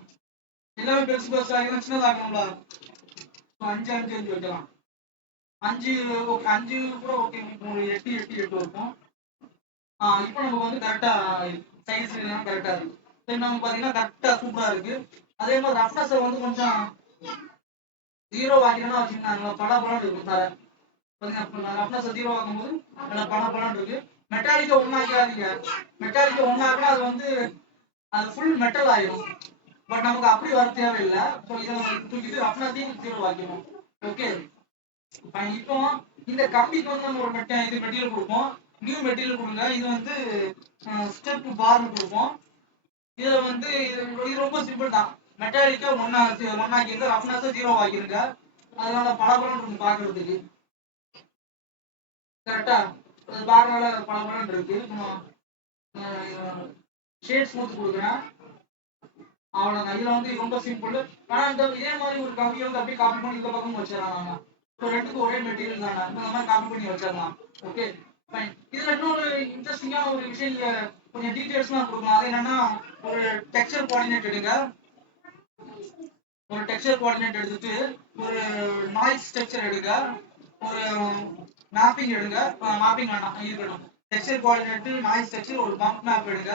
எல்லாமே பெருசு பெருசு ஆகிடும், சின்னதாகணும்ல. 5 5 5 வைக்கலாம். 5 5 கூட ஓகே. ஒரு 8 8 8 இருக்கும். இப்போ நமக்கு வந்து கரெக்டா சைஸ் கரெக்டா இருக்கு. நமக்கு பாத்தீங்கன்னா கரெக்டா சூப்பரா இருக்கு. அதே மாதிரி ரஃப்னஸ் வந்து கொஞ்சம் 0 ஆகினா வச்சுக்கோங்க, பல படம் இருக்கும் தர. ரஃப்னஸ் 0 ஆகும்போது நல்லா பல இருக்கு. மெட்டாலிக்க ஒன்னாக்காதீங்க. மெட்டாலிக்க ஒன்னாக்குனா அது வந்து அது ஃபுல் மெட்டல் ஆயிடும். பட் நமக்கு அப்படி வர தேவையில்லை. ஸோ இதை தூக்கிட்டு ரஃப்னஸையும் 0 ஆக்கிடும். ஓகே, இப்போ இந்த கம்பிக்கு வந்து நம்ம ஒரு மெட்டீரியல் கொடுப்போம். நியூ மெட்டீரியல் கொடுங்க. இது வந்து ஸ்டெப் பார்னு கொடுப்போம். இதுல வந்து இது ரொம்ப சிம்பிள் தான். Metallica ஒன்னாக்கிருங்க, roughness 0 ஆக்கிருங்க. அதனால பலபலம் இருக்கும் பாக்குறதுக்கு. கரெக்டா பார்னால பலபலம் இருக்கு. ஷேட் ஸ்மூத் கொடுக்குறேன். அவ்வளவுதான். இதுல வந்து ரொம்ப சிம்பிள். ஆனா இந்த இதே மாதிரி ஒரு கம்பி வந்து அப்படியே காப்பி பண்ணி இந்த பக்கம் வச்சிடலாம். இப்போ ரெண்டுக்கும் ஒரே மெட்டீரியல் தானே, இந்த மாதிரி காப்பி பண்ணி வச்சிடலாம். Okay, fine. இதுல இன்னொரு இன்ட்ரெஸ்டிங்கான ஒரு விஷயம் நீங்க கொஞ்சம் டீடைல்ஸ்லாம் கொடுக்கலாம். அது என்னன்னா ஒரு டெக்ஸ்சர் கோஆர்டினேட் எடுங்க. ஒரு டெக்ஸ்சர் கோஆர்டினேட் எடுத்துட்டு ஒரு நாய்ஸ் ஸ்ட்ரக்சர் எடுங்க. ஒரு மேப்பிங் எடுங்க. மேப்பிங் வேண்டாம், இருக்கட்டும். டெக்ஸ்சர் கோஆர்டினேட், நாய்ஸ் ஸ்ட்ரக்சர், ஒரு பம்ப் மேப் எடுங்க.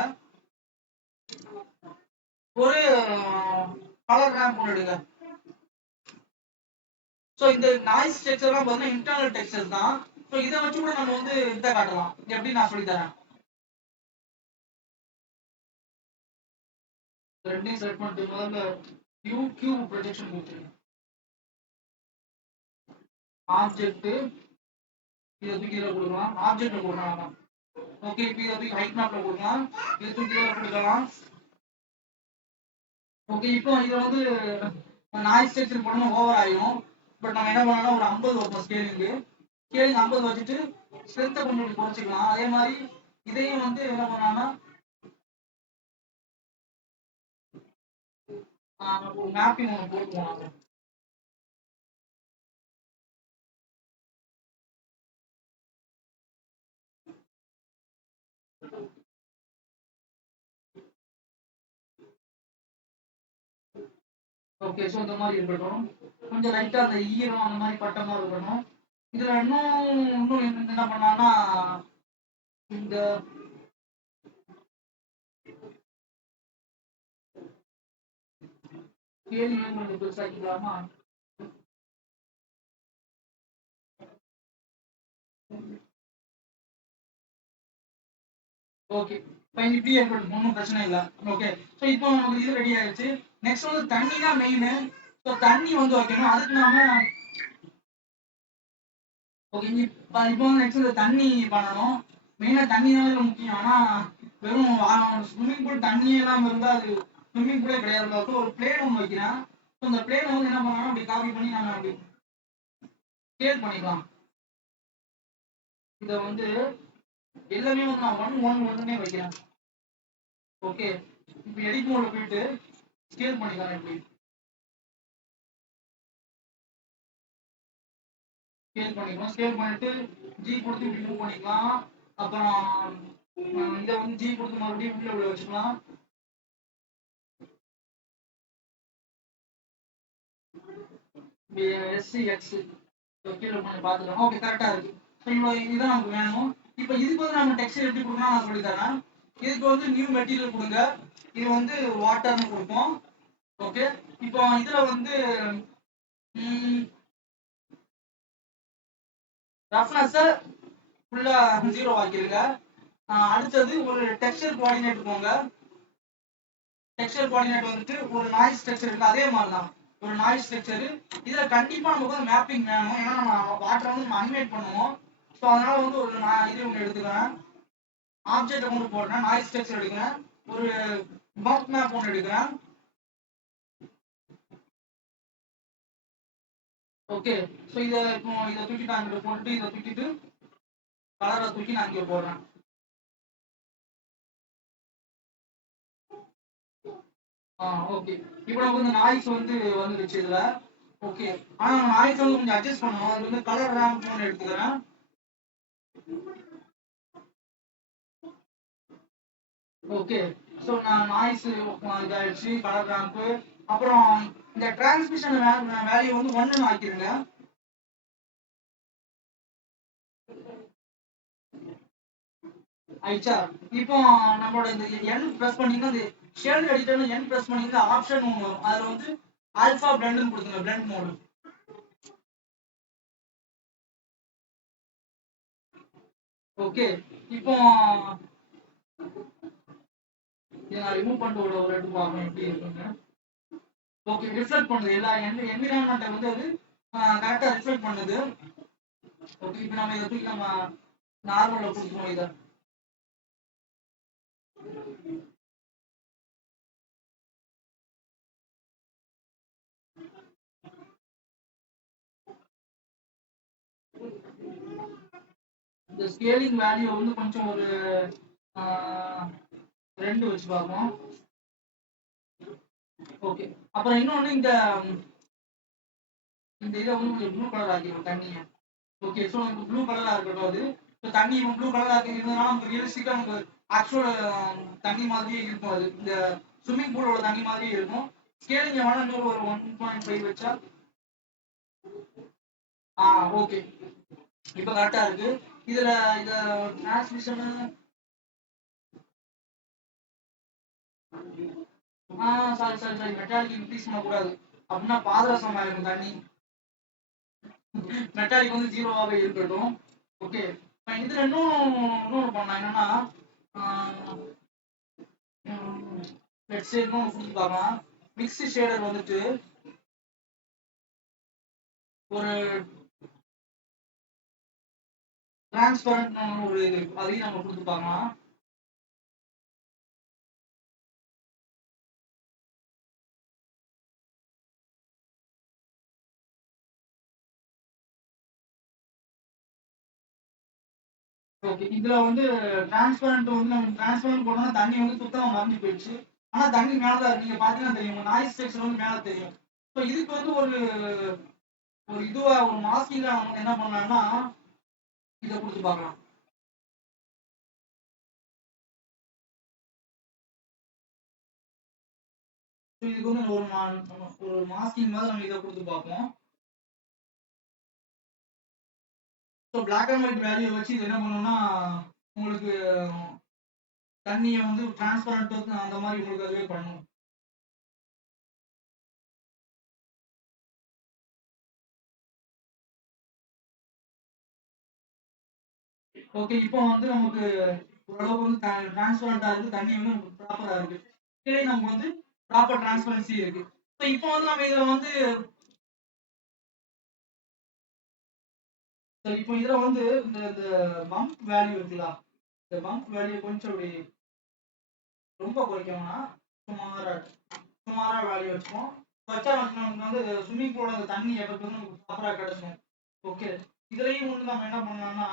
ஒரு கலர் ரேம்ப் ஒன்று எடுங்க. ஸோ இந்த நாய்ஸ் ஸ்ட்ரக்சர்லாம் பார்த்தீங்கன்னா இன்டர்னல் டெக்ஸ்சர் தான். ஸோ இதை வச்சு கூட நம்ம வந்து இதை காட்டலாம். எப்படி நான் சொல்லி தரேன். ரெண்டையும் செலக்ட் பண்ணிட்டு முதல்ல வியூ கியூப் ப்ரொஜெக்ஷன் கொடுத்துருங்க. ஆப்ஜெக்ட் இதை தூக்கி இதில் கொடுக்கலாம். ஆப்ஜெக்ட்ல கொடுக்கலாம். ஓகே, இப்போ இதை தூக்கி ஹைட் மேப்ல கொடுக்கலாம். இதை தூக்கி இதில் கொடுக்கலாம். ஓகே, இப்போ இதை வந்து நாய்ஸ் ஸ்ட்ரக்சர் பண்ணணும், ஓவர் ஆயிடும். பட் நம்ம என்ன பண்ணலாம், ஒரு 50 வைப்போம். ஸ்கேலிங் 50 வச்சுட்டு ஸ்ட்ரென்த்தை கொஞ்சம் குறைச்சிக்கலாம். அதே மாதிரி இதையும் வந்து என்ன பண்ணலாம்னா ஒரு மேப்பிங் ஒன்று போட்டுவோம். ஓகே, ஸோ இந்த மாதிரி இருக்கட்டும். கொஞ்சம் லைட்டா அந்த ஈரம் அந்த மாதிரி பட்ட மாதிரி இருக்கணும். இதுல இன்னும் என்ன பண்ணலாம்னா இந்த கேள்வி கொஞ்சம் பெருசாக்கிக்கலாமா? Okay, fine. இப்படியே இருக்கட்டும், ஒன்றும் பிரச்சனை இல்லை. ஓகே, ஸோ இப்போ நமக்கு இது ரெடி ஆயிடுச்சு. நெக்ஸ்ட் வந்து தண்ணி தான் மெயின். ஸோ தண்ணி வந்து வைக்கணும். அதுக்கு நாம ஓகே, இப்போ நெக்ஸ்ட் இந்த தண்ணி பண்ணணும். மெயினா தண்ணி தான் இதுல முக்கியம். ஆனா வெறும் ஸ்விம்மிங் பூல் தண்ணியே இல்லாம இருந்தா அது ஸ்விம்மிங் பூலே கிடையாது. ஒரு பிளேன் ஒன்று வைக்கிறேன். ஸோ இந்த பிளேனை வந்து என்ன பண்ணணும், அப்படி காப்பி பண்ணி நம்ம அப்படி ஸ்கேல் பண்ணிக்கலாம். இதை வந்து எல்லாமே வந்து நான் 1 1 1 வைக்கிறேன். ஓகே, இப்போ எடிட் மோட்ல போயிட்டு ஸ்கேல் பண்ணிக்கலாம். எப்படி ஸ்கேல் பண்ணிக்கலாம். ஸ்கேல் பண்ணிட்டு ஜி கொடுத்து இப்படி மூவ் பண்ணிக்கலாம். அப்புறம் இதை வந்து ஜி கொடுத்து மறுபடியும் உள்ள வச்சுக்கலாம். எஸ்சி கீழே கொஞ்சம் பார்த்துக்கலாம். ஓகே, கரெக்டா இருக்கு. ஸோ இதுதான் நமக்கு வேணும். இப்போ இதுக்கு வந்து நம்ம டெக்ஸ்டர் எப்படி கொடுக்கணும் நான் சொல்லி தரேன். இதுக்கு வந்து நியூ மெட்டீரியல் கொடுங்க. இது வந்து வாட்டர்னு கொடுப்போம். ஓகே, இப்போ இதுல வந்து ரஃப்னஸ் ஃபுல்லா 0 ஆக்கிருங்க. அடுத்தது ஒரு டெக்ஸ்டர் கோஆர்டினேட் போங்க. டெக்ஸ்சர் கோஆர்டினேட் வந்துட்டு ஒரு நாய்ஸ் ஸ்ட்ரக்சர் இருக்கு, அதே மாதிரி தான் ஒரு நாய்ஸ் ஸ்ட்ரக்சர். இதுல கண்டிப்பா நமக்கு வந்து மேப்பிங் வேணும், ஏன்னா நம்ம வாட்டரை வந்து நம்ம அனிமேட் பண்ணுவோம். ஸோ அதனால வந்து ஒரு நான் இது ஒன்று எடுத்துக்கிறேன், ஆப்ஜெக்ட் ஒன்று போடுறேன், நாய்ஸ் ஸ்ட்ரக்சர் எடுக்கிறேன், ஒரு பம்ப் மேப் ஒன்று எடுக்கிறேன். ஓகே, ஸோ இதை தூக்கி நான் இங்கே போட்டுட்டு இதை தூக்கிட்டு கலரை தூக்கி நான் இங்கே போடுறேன். ஓகே, இப்போ நமக்கு இந்த நாய்ஸ் வந்து வந்துருச்சு இதுல. ஓகே, ஆனா நம்ம நாய்ஸ் வந்து கொஞ்சம் அட்ஜஸ்ட் பண்ணணும். அது வந்து கலர் ரேம்ப் ஒன்று எடுத்துக்கிறேன். ஓகே, ஸோ நான் நாய்ஸ் இதாயிடுச்சு, கலர் ரேம்ப். அப்புறம் இந்த டிரான்ஸ்மிஷன் வேல்யூ வந்து 1 ஆக்கிருங்க. ஆயிடுச்சா? இப்போ நம்மளோட இந்த என் பிரஸ் பண்ணீங்கன்னா இந்த ஷேட் எடிட்டர்ல என் பிரஸ் பண்ணீங்கன்னா ஆப்ஷன் ஒன்று வரும், அதுல வந்து ஆல்பா பிளெண்ட்னு கொடுத்துங்க, பிளெண்ட் மோடு. ஓகே, இப்போ இதை நான் ரிமூவ் பண்ணிட்டு ஒரு ரெண்டு பார்க்கணும் எப்படி இருக்குங்க. ஓகே, ரிஃப்ளெக்ட் பண்ணுது எல்லா என்விரான்மெண்ட்டை வந்து அது கரெக்டாக ரிஃப்ளெக்ட் பண்ணுது. ஓகே, இப்போ நம்ம இதை தூக்கி நம்ம நார்மலில் கொடுத்துருவோம் இதை. இந்த ஸ்கேலிங் வேல்யூ வந்து கொஞ்சம் ஒரு 2 வச்சு பார்ப்போம். ஓகே, அப்புறம் இன்னொன்று இந்த இந்த இதை வந்து கொஞ்சம் ப்ளூ கலர் ஆக்கிடும் தண்ணியை. ஓகே, ஸோ நமக்கு ப்ளூ கலராக இருக்கட்டும் அது. ஸோ தண்ணி ப்ளூ கலராக இருக்கிறதுனால நமக்கு ரியலிஸ்டிக்காக நமக்கு ஆக்சுவல் தண்ணி மாதிரியே இருக்கும், அது இந்த ஸ்விம்மிங் பூலோட தண்ணி மாதிரியே இருக்கும். ஸ்கேலிங் வேணா இன்னொரு ஒரு 1.5 வச்சா. ஓகே, இப்போ கரெக்டாக இருக்கு. இதுல இந்த transmission sorry sorry sorry, metallic increase பண்ணக்கூடாது, அப்படின்னா பாதரசம் ஆயிருக்கும் தண்ணி. மெட்டாலிக் வந்து 0வாகவே இருக்கட்டும். ஓகே, இதுல இன்னொன்று பண்ணலாம் என்னன்னா, லெட்ஸ் சே இன்னொன்று சொல்லி பார்க்கலாம். மிக்ஸ் ஷேடர் வந்துட்டு ஒரு டிரான்ஸ்பரண்ட் ஒரு இது அதையும் நம்ம கொடுத்து பார்க்கலாம். ஓகே, இதுல வந்து டிரான்ஸ்பரண்ட் வந்து நம்ம டிரான்ஸ்பரண்ட் போட்டோம்னா தண்ணி வந்து சுத்தமா மறைஞ்சு போயிடுச்சு. ஆனா தண்ணி மேலதான் இருக்கு, நீங்க பாத்தீங்கன்னா தெரியும், நாய்ஸ் செக்ஷன் வந்து மேல தெரியும். ஸோ இதுக்கு வந்து ஒரு ஒரு இதுவா ஒரு மாஸ்கிங்கா நம்ம என்ன பண்ணலாம்னா இதை கொடுத்து பார்க்கலாம். ஸோ இதுக்கு வந்து ஒரு மாஸ்கிங் மாதிரி நம்ம இதை கொடுத்து பார்ப்போம். So black and white value வச்சு இது என்ன பண்ணணும்னா உங்களுக்கு தண்ணியை வந்து டிரான்ஸ்பரண்ட் அந்த மாதிரி உங்களுக்கு அதுவே பண்ணும். ஓகே, இப்போ வந்து நமக்கு ஓரளவுக்கு வந்து டிரான்ஸ்பரண்டா இருக்கு, தண்ணி வந்து நமக்கு ப்ராப்பரா இருக்கு, கீழே நமக்கு வந்து ப்ராப்பர் டிரான்ஸ்பரன்சி இருக்கு. ஸோ இப்போ வந்து நம்ம இதுல வந்து இப்போ இதுல வந்து இந்த இந்த பம்ப் வேல்யூ இருக்குல்ல, இந்த பம்ப் வேல்யூ கொஞ்சம் அப்படி ரொம்ப குறைக்கணும்னா சுமாரா சுமாரா வேல்யூ வச்சுப்போம். வச்சா நமக்கு வந்து ஸ்விம்மிங் பூலோட அந்த தண்ணி எஃபெக்ட் வந்து நமக்கு ப்ராப்பரா கிடைச்சிடும். ஓகே, இதுலயும் வந்து நம்ம என்ன பண்ணலாம்னா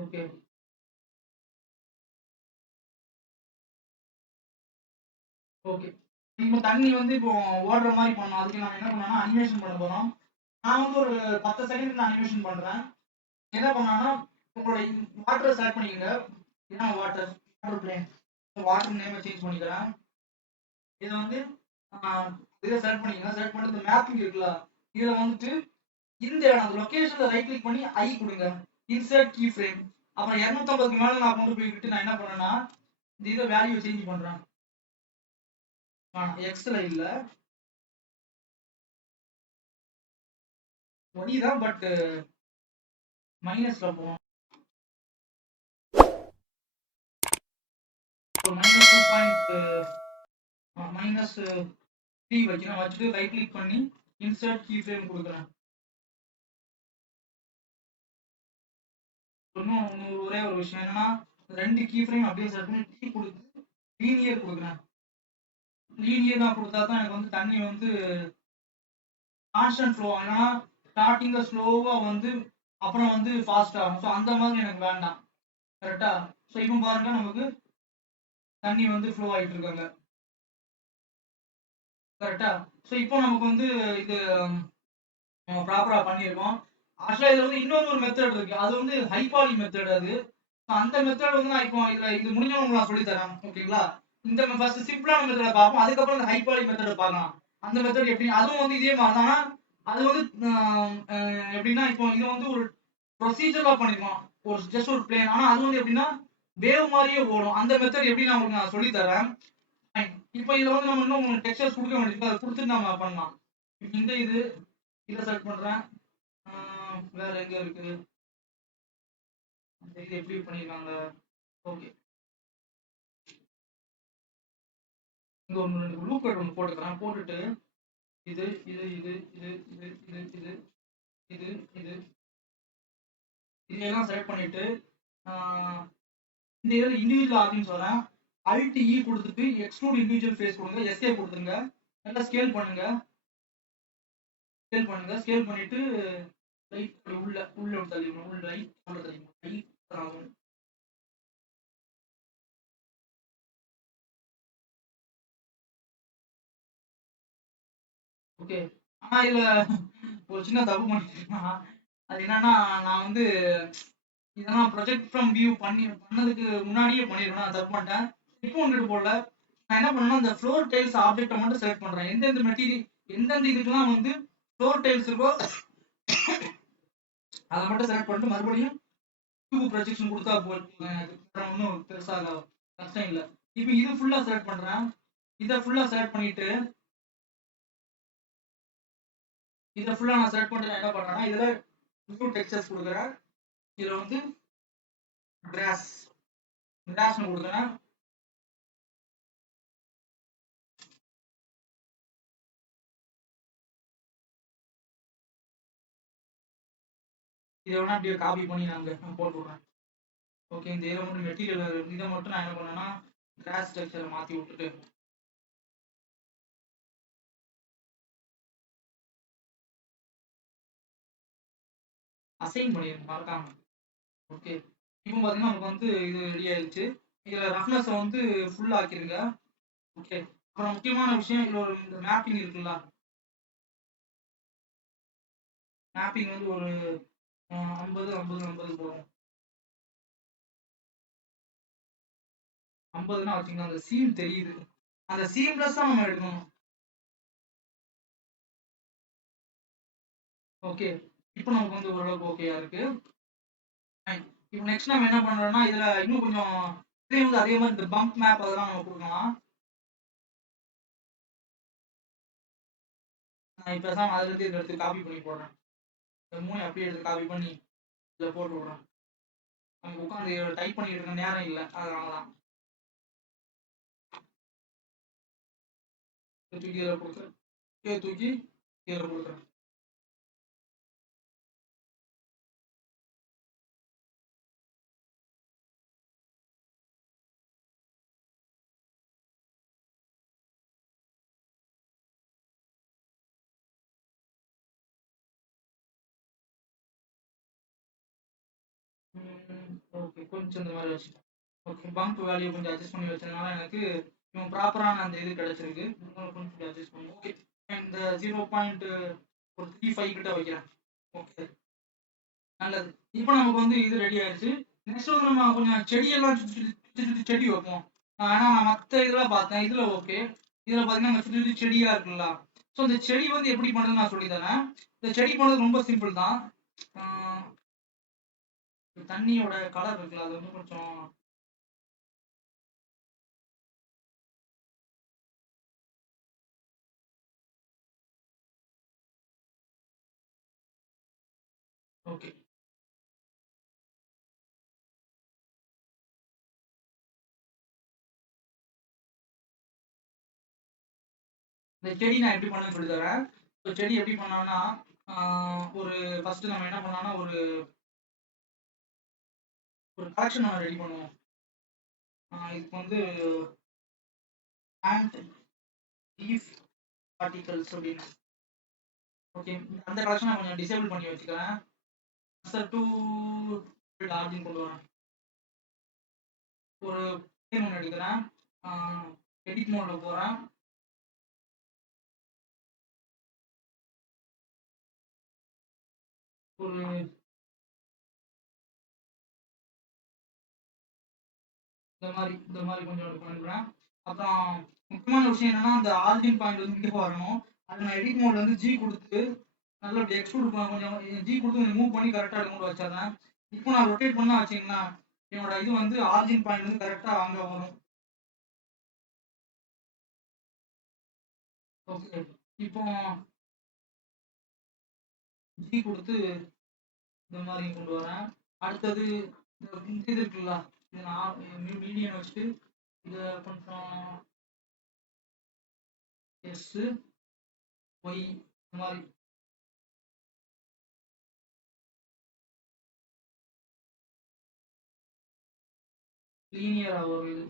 ஓகே ஓகே இப்போ தண்ணி வந்து இப்போ ஓடுற மாதிரி பண்ணோம், அதுக்கு நம்ம என்ன பண்ணோம்னா அனிமேஷன் பண்ண போறோம். நான் வந்து ஒரு 10 செகண்ட் நான் அனிமேஷன் பண்றேன். என்ன பண்ணான்னா உங்களோட வாட்டரை செலக்ட் பண்ணிக்கங்க. இதான் வாட்டர் வாட்டர் பிளேன், வாட்டர் நேமை சேஞ்ச் பண்ணிக்கிறேன். இதை வந்து இதை செலக்ட் பண்ணிக்கங்க. செலக்ட் பண்ணிட்டு இந்த மேப்பிங் இருக்குல்ல, இதுல வந்துட்டு இந்த அந்த லொகேஷன்ல ரைட் கிளிக் பண்ணி ஐ கொடுங்க, இன்சர்ட் கீ ஃப்ரேம். அப்புறம் 250க்கு மேல நான் கொண்டு போய்கிட்டு நான் என்ன பண்ணேன்னா இந்த இதை வேல்யூ சேஞ்ச் பண்றேன். எக்ஸ்ல இல்ல, ஒய் தான், பட் மைனஸ்ல போகும். மைனஸ் 2 பாயிண்ட் மைனஸ் 3 வைக்கிறேன். வச்சுட்டு ரைட் கிளிக் பண்ணி இன்சர்ட் கீ ஃப்ரேம் கொடுக்குறேன். இன்னும் ஒரே ஒரு விஷயம் என்னன்னா, 2 கீ ஃப்ரேம் அப்படியே செட் பண்ணி டீ கொடுத்து லீனியர் கொடுக்குறேன். லீனியரா கொடுத்தா தான் எனக்கு வந்து தண்ணி வந்து கான்ஸ்டன்ட் ஃப்ளோ ஆகும். ஏன்னா ஸ்டார்டிங்ல ஸ்லோவா வந்து அப்புறம் வந்து ஃபாஸ்ட் ஆகும். ஸோ அந்த மாதிரி எனக்கு வேண்டாம். கரெக்டா? ஸோ இப்போ பாருங்க நமக்கு தண்ணி வந்து ஃப்ளோ ஆகிட்டு இருக்காங்க. கரெக்டா? ஸோ இப்போ நமக்கு வந்து இது ப்ராப்பரா பண்ணியிருக்கோம். ஆக்சுவலா இதுல வந்து இன்னொரு மெத்தட் இருக்கு. அது வந்து ஹைபாலி மெத்தட் அது. அந்த மெத்தட் வந்து நான் இப்போ இது முடிஞ்ச உங்களுக்கு நான் சொல்லி தரேன். ஓகேங்களா? இந்த ஃபர்ஸ்ட் சிம்பிளான மெத்தட பார்ப்போம். அதுக்கப்புறம் இந்த ஹைபாலி மெத்தட பார்க்கலாம். அந்த மெத்தட் எப்படி, அதுவும் வந்து இதே மாதிரி தான். அது வந்து எப்படின்னா இப்போ இது வந்து ஒரு ப்ரொசீஜரா பண்ணிருக்கோம். ஒரு ஜஸ்ட் ஒரு பிளேன். ஆனா அது வந்து எப்படின்னா வேவ் மாதிரியே ஓடும். அந்த மெத்தட் எப்படி நான் உங்களுக்கு சொல்லி தரேன். இப்போ இதுல வந்து நம்ம இன்னும் டெக்ஸ்சர்ஸ் கொடுக்க வேண்டியது, அதை கொடுத்துட்டு நம்ம பண்ணலாம். இந்த இதை செலக்ட் பண்றேன். வேற எங்க இருக்கு இது எப்படி பண்ணிருக்காங்க? ஓகே, இங்க ரெண்டு ப்ளூ கலர் ஒன்று போட்டுக்கிறேன். போட்டுட்டு இது இது இது இது இது இது இது இது இது இதெல்லாம் செலக்ட் பண்ணிட்டு இந்த இதில் இண்டிவிஜுவல் ஆப்ஷன்ஸ் வரேன். அல்ட் இ கொடுத்துட்டு எக்ஸ்க்ளூட் இண்டிவிஜுவல் ஃபேஸ் கொடுங்க. எஸ்கே கொடுத்துருங்க. நல்லா ஸ்கேல் பண்ணுங்க. ஸ்கேல் பண்ணிட்டு ரைட் உள்ள தள்ளிடணும். உள்ள ரைட் உள்ள தள்ளிடணும். ரைட் ஆகும். ஓகே. ஆனா இதுல ஒரு சின்ன தப்பு பண்ணிட்டேன். அது என்னன்னா, நான் வந்து இதெல்லாம் ப்ரொஜெக்ட் ஃப்ரம் வியூ பண்ணதுக்கு முன்னாடியே பண்ணிருக்கேன். நான் தப்பு பண்ணிட்டேன். இப்போ வந்துட்டு போடல. நான் என்ன பண்ணேன்னா, இந்த ஃப்ளோர் டைல்ஸ் ஆப்ஜெக்ட்டை மட்டும் செலக்ட் பண்றேன். எந்தெந்த மெட்டீரியல் எந்தெந்த இதுக்கெல்லாம் வந்து ஃப்ளோர் டைல்ஸ் இருக்கோ அதை மட்டும் செலக்ட் பண்ணிட்டு மறுபடியும் கியூப் ப்ரொஜெக்ஷன் கொடுத்தா போதும். ஒன்றும் பெருசா கஷ்டம் இல்லை. இப்போ இது ஃபுல்லா செலக்ட் பண்றேன். இதை ஃபுல்லா செலக்ட் பண்ணிட்டு நான் செலக்ட் பண்ணிட்டு என்ன பண்றேன்னா, இதுல நியூ டெக்ஸ்சர்ஸ் கொடுக்குறேன். இதுல வந்து கிராஸ்னு கொடுக்குறேன். இதை வேணா அப்படியே காப்பி பண்ணி நான் போட்டு விடுறேன். ஓகே, இந்த இதில் மட்டும் மெட்டீரியல் இதை மட்டும் நான் என்ன பண்ணேன்னா கிராஸ் ஸ்ட்ரக்சரை மாற்றி விட்டுட்டு அசைன் பண்ணிடுங்க மறக்காம. ஓகே, இப்போ பார்த்தீங்கன்னா நமக்கு வந்து இது ரெடி ஆயிடுச்சு. இதில் ரஃப்னஸை வந்து ஃபுல் ஆக்கிருங்க. ஓகே, அப்புறம் முக்கியமான விஷயம், இதில் ஒரு இந்த மேப்பிங் இருக்குல்ல, மேப்பிங் வந்து ஒரு 50 50 50 போகும். 50னா வச்சுக்கோங்க, அந்த சீம் தெரியுது. அந்த சீம்லெஸ் தான் நம்ம எடுக்கணும். ஓகே, இப்போ நமக்கு வந்து ஓரளவுக்கு ஓகேயா இருக்கு. இப்போ நெக்ஸ்ட் நம்ம என்ன பண்றோம்னா, இதுல இன்னும் கொஞ்சம் இதுலயும் வந்து அதே மாதிரி இந்த பம்ப் மேப் அதெல்லாம் நம்ம கொடுக்கலாம். நான் இப்போ தான் அதுல இருந்து இதை எடுத்து காப்பி பண்ணி போடுறேன். இந்த 3 அப்படியே எடுத்து காப்பி பண்ணி இதில் போட்டு விடுறேன். நமக்கு உட்காந்து டைப் பண்ணிட்டு இருக்க நேரம் இல்லை, அதனால தான். தூக்கி இதில் கொடுக்குறேன். தூக்கி இதில் கொடுக்குறேன். ஓகே, கொஞ்சம் இந்த மாதிரி வச்சுட்டேன். ஓகே, பம்ப் வேல்யூ கொஞ்சம் அட்ஜஸ்ட் பண்ணி வச்சதுனால எனக்கு இவன் ப்ராப்பரான அந்த இது கிடைச்சிருக்கு. கொஞ்சம் அட்ஜஸ்ட் பண்ணுவோம். ஓகே, இந்த 0.35 கிட்ட வைக்கிறேன். ஓகே, நல்லது. இப்போ நமக்கு வந்து இது ரெடி ஆயிடுச்சு. நெக்ஸ்ட் வந்து நம்ம கொஞ்சம் செடியெல்லாம் சுற்றி சுற்றி செடி வைப்போம். ஆனா நான் மற்ற இதெல்லாம் பார்த்தேன். இதுல ஓகே, இதுல பாத்தீங்கன்னா சுற்றி சுற்றி செடியா இருக்குல்ல. ஸோ இந்த செடி வந்து எப்படி பண்ணுறது நான் சொல்லி தரேன். இந்த செடி பண்ணுறது ரொம்ப சிம்பிள் தான். தண்ணியோட கலர் இருக்குல்ல, அது வந்து கொஞ்சம் ஓகே. இந்த செடி நான் எப்படி பண்ணேன்னு சொல்லி தரேன். இப்போ செடி எப்படி பண்ணலாம்னா, ஒரு ஃபர்ஸ்ட் நம்ம என்ன பண்ணலாம்னா, ஒரு ஒரு கலெக்ஷன் நம்ம ரெடி பண்ணுவோம். இதுக்கு வந்து பிளான்ட் லீஃப் பார்ட்டிகல்ஸ் அப்படின்னு. ஓகே, அந்த கலெக்ஷன் நான் கொஞ்சம் டிசேபிள் பண்ணி வச்சுக்கிறேன். சார் டூ ஆர்ஜின் கொண்டு வரேன். ஒரு பேன் ஒன்று எடுக்கிறேன். எடிட் மோடில் போகிறேன். ஒரு இந்த மாதிரி கொஞ்சம் பண்ணுறேன். அப்புறம் முக்கியமான விஷயம் என்னன்னா, அந்த ஆர்ஜின் பாயிண்ட் வந்து இங்கே வரணும். அது நான் எடிட் மோட்ல வந்து ஜி கொடுத்து நல்லா இப்படி எக்ஸ்ட்ரூட் கொஞ்சம் ஜி கொடுத்து கொஞ்சம் மூவ் பண்ணி கரெக்டாக எடுத்து வச்சிடுறேன். இப்போ நான் ரொட்டேட் பண்ணா வச்சிங்கன்னா என்னோட இது வந்து ஆர்ஜின் பாயிண்ட் வந்து கரெக்டாக அங்கே வரும். ஓகே, இப்போ ஜி கொடுத்து இந்த மாதிரி கொண்டு வரேன். அடுத்தது இந்த இது இருக்குல்ல, இது நான் மீடியம் வச்சுட்டு இதை கொஞ்சம் எஸ் ஒய் இந்த மாதிரி லீனியரா ஒரு இது.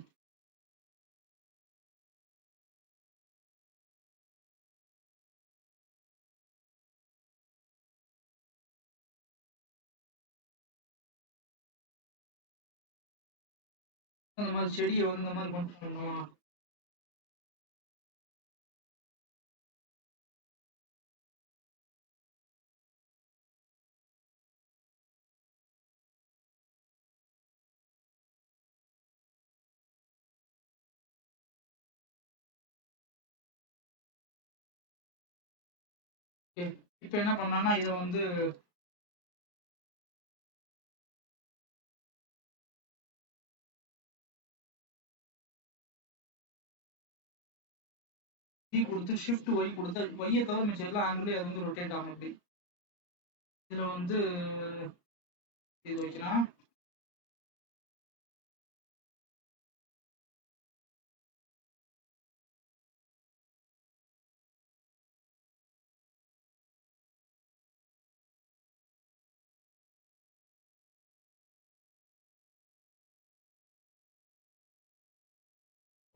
அந்த மாதிரி செடியை வந்து இந்த மாதிரி கொண்டு வரணும். இப்போ என்ன பண்ணலாம்னா இதை வந்து டி கொடுத்து ஷிஃப்ட் ஒய் கொடுத்து ஒய்யை தவிர மிச்சம் எல்லா ஆங்கிளையும் அது வந்து ரொட்டேட் ஆகும். அப்படி இதில் வந்து இது வைக்கலாம்.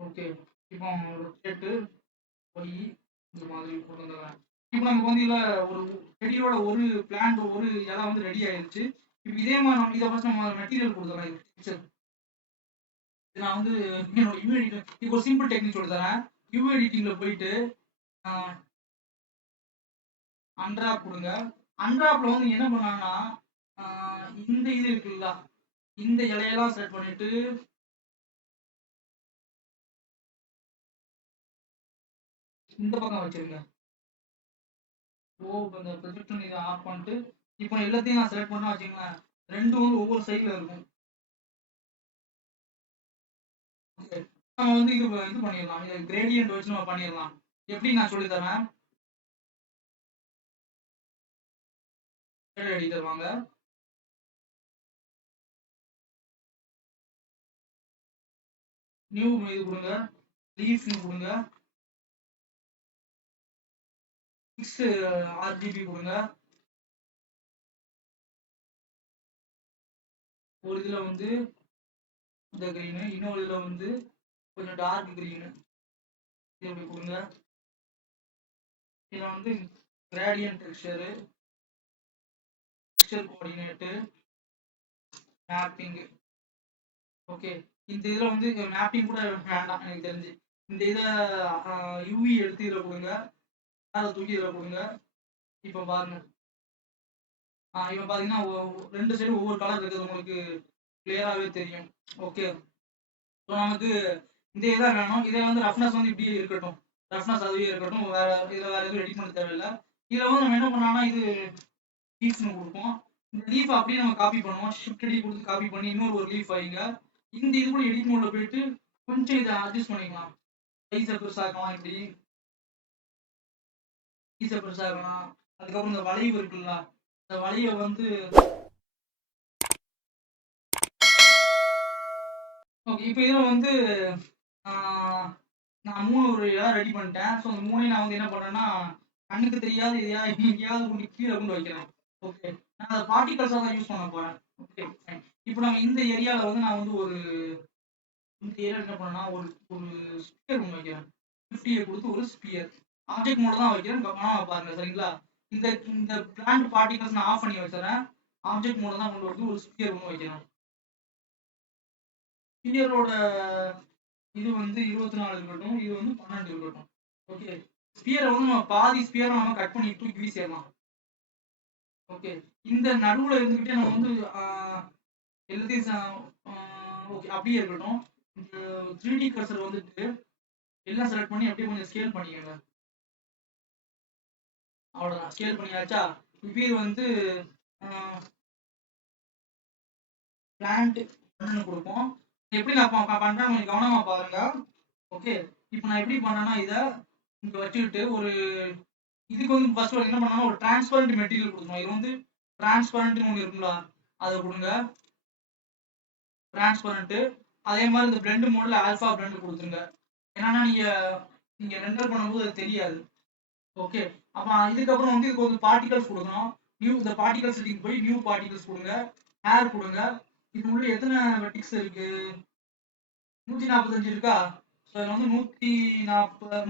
ஓகே, இப்போ ரொட்டேட்டு ஒய் இந்த மாதிரி கொண்டு வந்துடுறேன். இப்போ நமக்கு வந்து இதில் ஒரு செடியோட ஒரு பிளான்ட் ஒரு இலை வந்து ரெடி ஆயிடுச்சு. இப்போ இதே மாதிரி நம்ம இதை ஃபர்ஸ்ட் நம்ம மெட்டீரியல் கொடுத்துறேன். பிக்சர் நான் வந்து என்னோட யூ எடிட்டிங் இப்போ ஒரு சிம்பிள் டெக்னிக் சொல்லி தரேன். யூ எடிட்டிங்ல போயிட்டு அன்ட்ராப் கொடுங்க. அன்ட்ராப்ல வந்து என்ன பண்ணாங்கன்னா இந்த இது இருக்குல்ல, இந்த இலையெல்லாம் செட் பண்ணிட்டு இந்த பக்கம் வச்சிருங்க. இந்த ப்ரொஜெக்ஷன் இதை ஆஃப் பண்ணிட்டு இப்போ எல்லாத்தையும் நான் செலக்ட் பண்ணா வச்சுங்களேன், ரெண்டும் வந்து ஒவ்வொரு சைட்ல இருக்கும். நம்ம வந்து இது பண்ணிடலாம். இதை கிரேடியன்ட் வச்சு நம்ம பண்ணிடலாம். எப்படி நான் சொல்லி தரேன். எடிட்டர் வாங்க. நியூ இது கொடுங்க, லீஃப் கொடுங்க, 6 RGB கொடுங்க. ஒரு இதுல வந்து இந்த கிரீனு, இன்னொரு இதுல வந்து கொஞ்சம் டார்க் கிரீனு இப்படி கொடுங்க. இதுல வந்து gradient texture coordinate mapping. Okay, இந்த இதுல வந்து மேப்பிங் கூட வேண்டாம் எனக்கு தெரிஞ்சு. இந்த இதை யூவி எடுத்து இதில் கொடுங்க, அதை தூக்கி இதில் கொடுங்க. இப்போ பாருங்க, இப்போ பார்த்தீங்கன்னா ரெண்டு சைடும் ஒவ்வொரு கலர் இருக்குது, உங்களுக்கு கிளியராகவே தெரியும். ஓகே, ஸோ நமக்கு இந்த இதாக வேணும். இதை வந்து ரஃப்னஸ் வந்து இப்படியே இருக்கட்டும், ரஃப்னஸ் அதுவே இருக்கட்டும். வேற இதில் வேற எதுவும் எடிட் பண்ண தேவையில்லை. இதில் வந்து நம்ம என்ன பண்ணலாம்னா இது லீஃப்னு கொடுப்போம். இந்த லீஃப் அப்படியே நம்ம காப்பி பண்ணுவோம். ஷிஃப்ட் டி கொடுத்து காப்பி பண்ணி இன்னொரு ஒரு லீஃப் வைங்க. இந்த இது கூட எடிட் மோட்ல போயிட்டு கொஞ்சம் இதை அட்ஜஸ்ட் பண்ணிக்கலாம். சைஸை பெருசாக்கலாம், இப்படி சைஸை பெருசாக்கலாம். அதுக்கப்புறம் இந்த வளைவு இருக்குல்ல, அந்த வழியை வந்து ஓகே. இப்போ இதில் வந்து நான் 3 ஒரு இடம் ரெடி பண்ணிட்டேன். ஸோ அந்த 3யும் நான் வந்து என்ன பண்ணேன்னா, கண்ணுக்கு தெரியாத எங்கேயாவது கொண்டு கீழ கொண்டு வைக்கிறேன். ஓகே. நான் அத பார்ட்டிகல்ஸா தான் யூஸ் பண்ண போறேன். Okay fine. இப்போ நம்ம இந்த ஏரியால வந்து நான் வந்து இந்த ஏரியால என்ன பண்ணேன்னா, ஒரு ஒரு ஸ்பியர் ஒண்ணு வைக்கிறேன். 50 குடுத்து ஒரு ஸ்பியர். ஆப்ஜெக்ட் மோட்ல தான் வைக்கிறேன். கவனமா பாருங்க சரிங்களா? இந்த இந்த பிளான்ட் பார்ட்டிகல்ஸ் நான் ஆஃப் பண்ணி வச்சுர்றேன். ஆப்ஜெக்ட் மோட்ல தான் கொண்டு வந்து ஒரு ஸ்பியர் ஒண்ணு வைக்கிறேன். ஸ்பியரோட இது வந்து 24 இருக்கட்டும். இது வந்து 12 இருக்கட்டும். ஓகே. ஸ்பியரை வந்து நம்ம பாதி ஸ்பியரை நம்ம கட் பண்ணி தூக்கி வீசிடலாம். ஓகே. இந்த நடுவுல இருந்துகிட்டே நம்ம வந்து எல்லாத்தையும் ஓகே அப்படியே இருக்கட்டும். இந்த 3D கர்சர் வந்துட்டு எல்லாம் செலக்ட் பண்ணி அப்படியே கொஞ்சம் ஸ்கேல் பண்ணிக்கோங்க. அவ்வளோதான். ஸ்கேல் பண்ணியாச்சா? இப்போ இது வந்து பிளான்ட் ஒன்று கொடுப்போம். எப்படி நான் பண்றேன் கொஞ்சம் கவனமா பாருங்க. ஓகே. இப்போ நான் எப்படி பண்றேன்னா இதை இங்க வச்சுக்கிட்டு ஒரு இதுக்கு வந்து ஃபர்ஸ்ட் என்ன பண்ணணும், ஒரு டிரான்ஸ்பரண்ட் மெட்டீரியல் கொடுக்கணும். இது வந்து டிரான்ஸ்பரண்ட் ஒன்று இருக்குங்களா, அதை கொடுங்க. டிரான்ஸ்பரண்ட். அதே மாதிரி இந்த பிளெண்ட் மோட்ல ஆல்பா பிளெண்ட் கொடுத்துருங்க. ஏன்னா நீங்க நீங்க ரெண்டர் பண்ணும்போது அது தெரியாது. ஓகே. அப்ப இதுக்கப்புறம் வந்து இதுக்கு வந்து பார்ட்டிகல்ஸ் கொடுக்கணும். நியூ இந்த பார்ட்டிகல் செட்டிங் போய் நியூ பார்ட்டிகல்ஸ் கொடுங்க. ஹேர் கொடுங்க. இது உள்ள எத்தனை வெர்டிக்ஸ் இருக்கு? 145 இருக்கா? ஸோ இதில் வந்து 140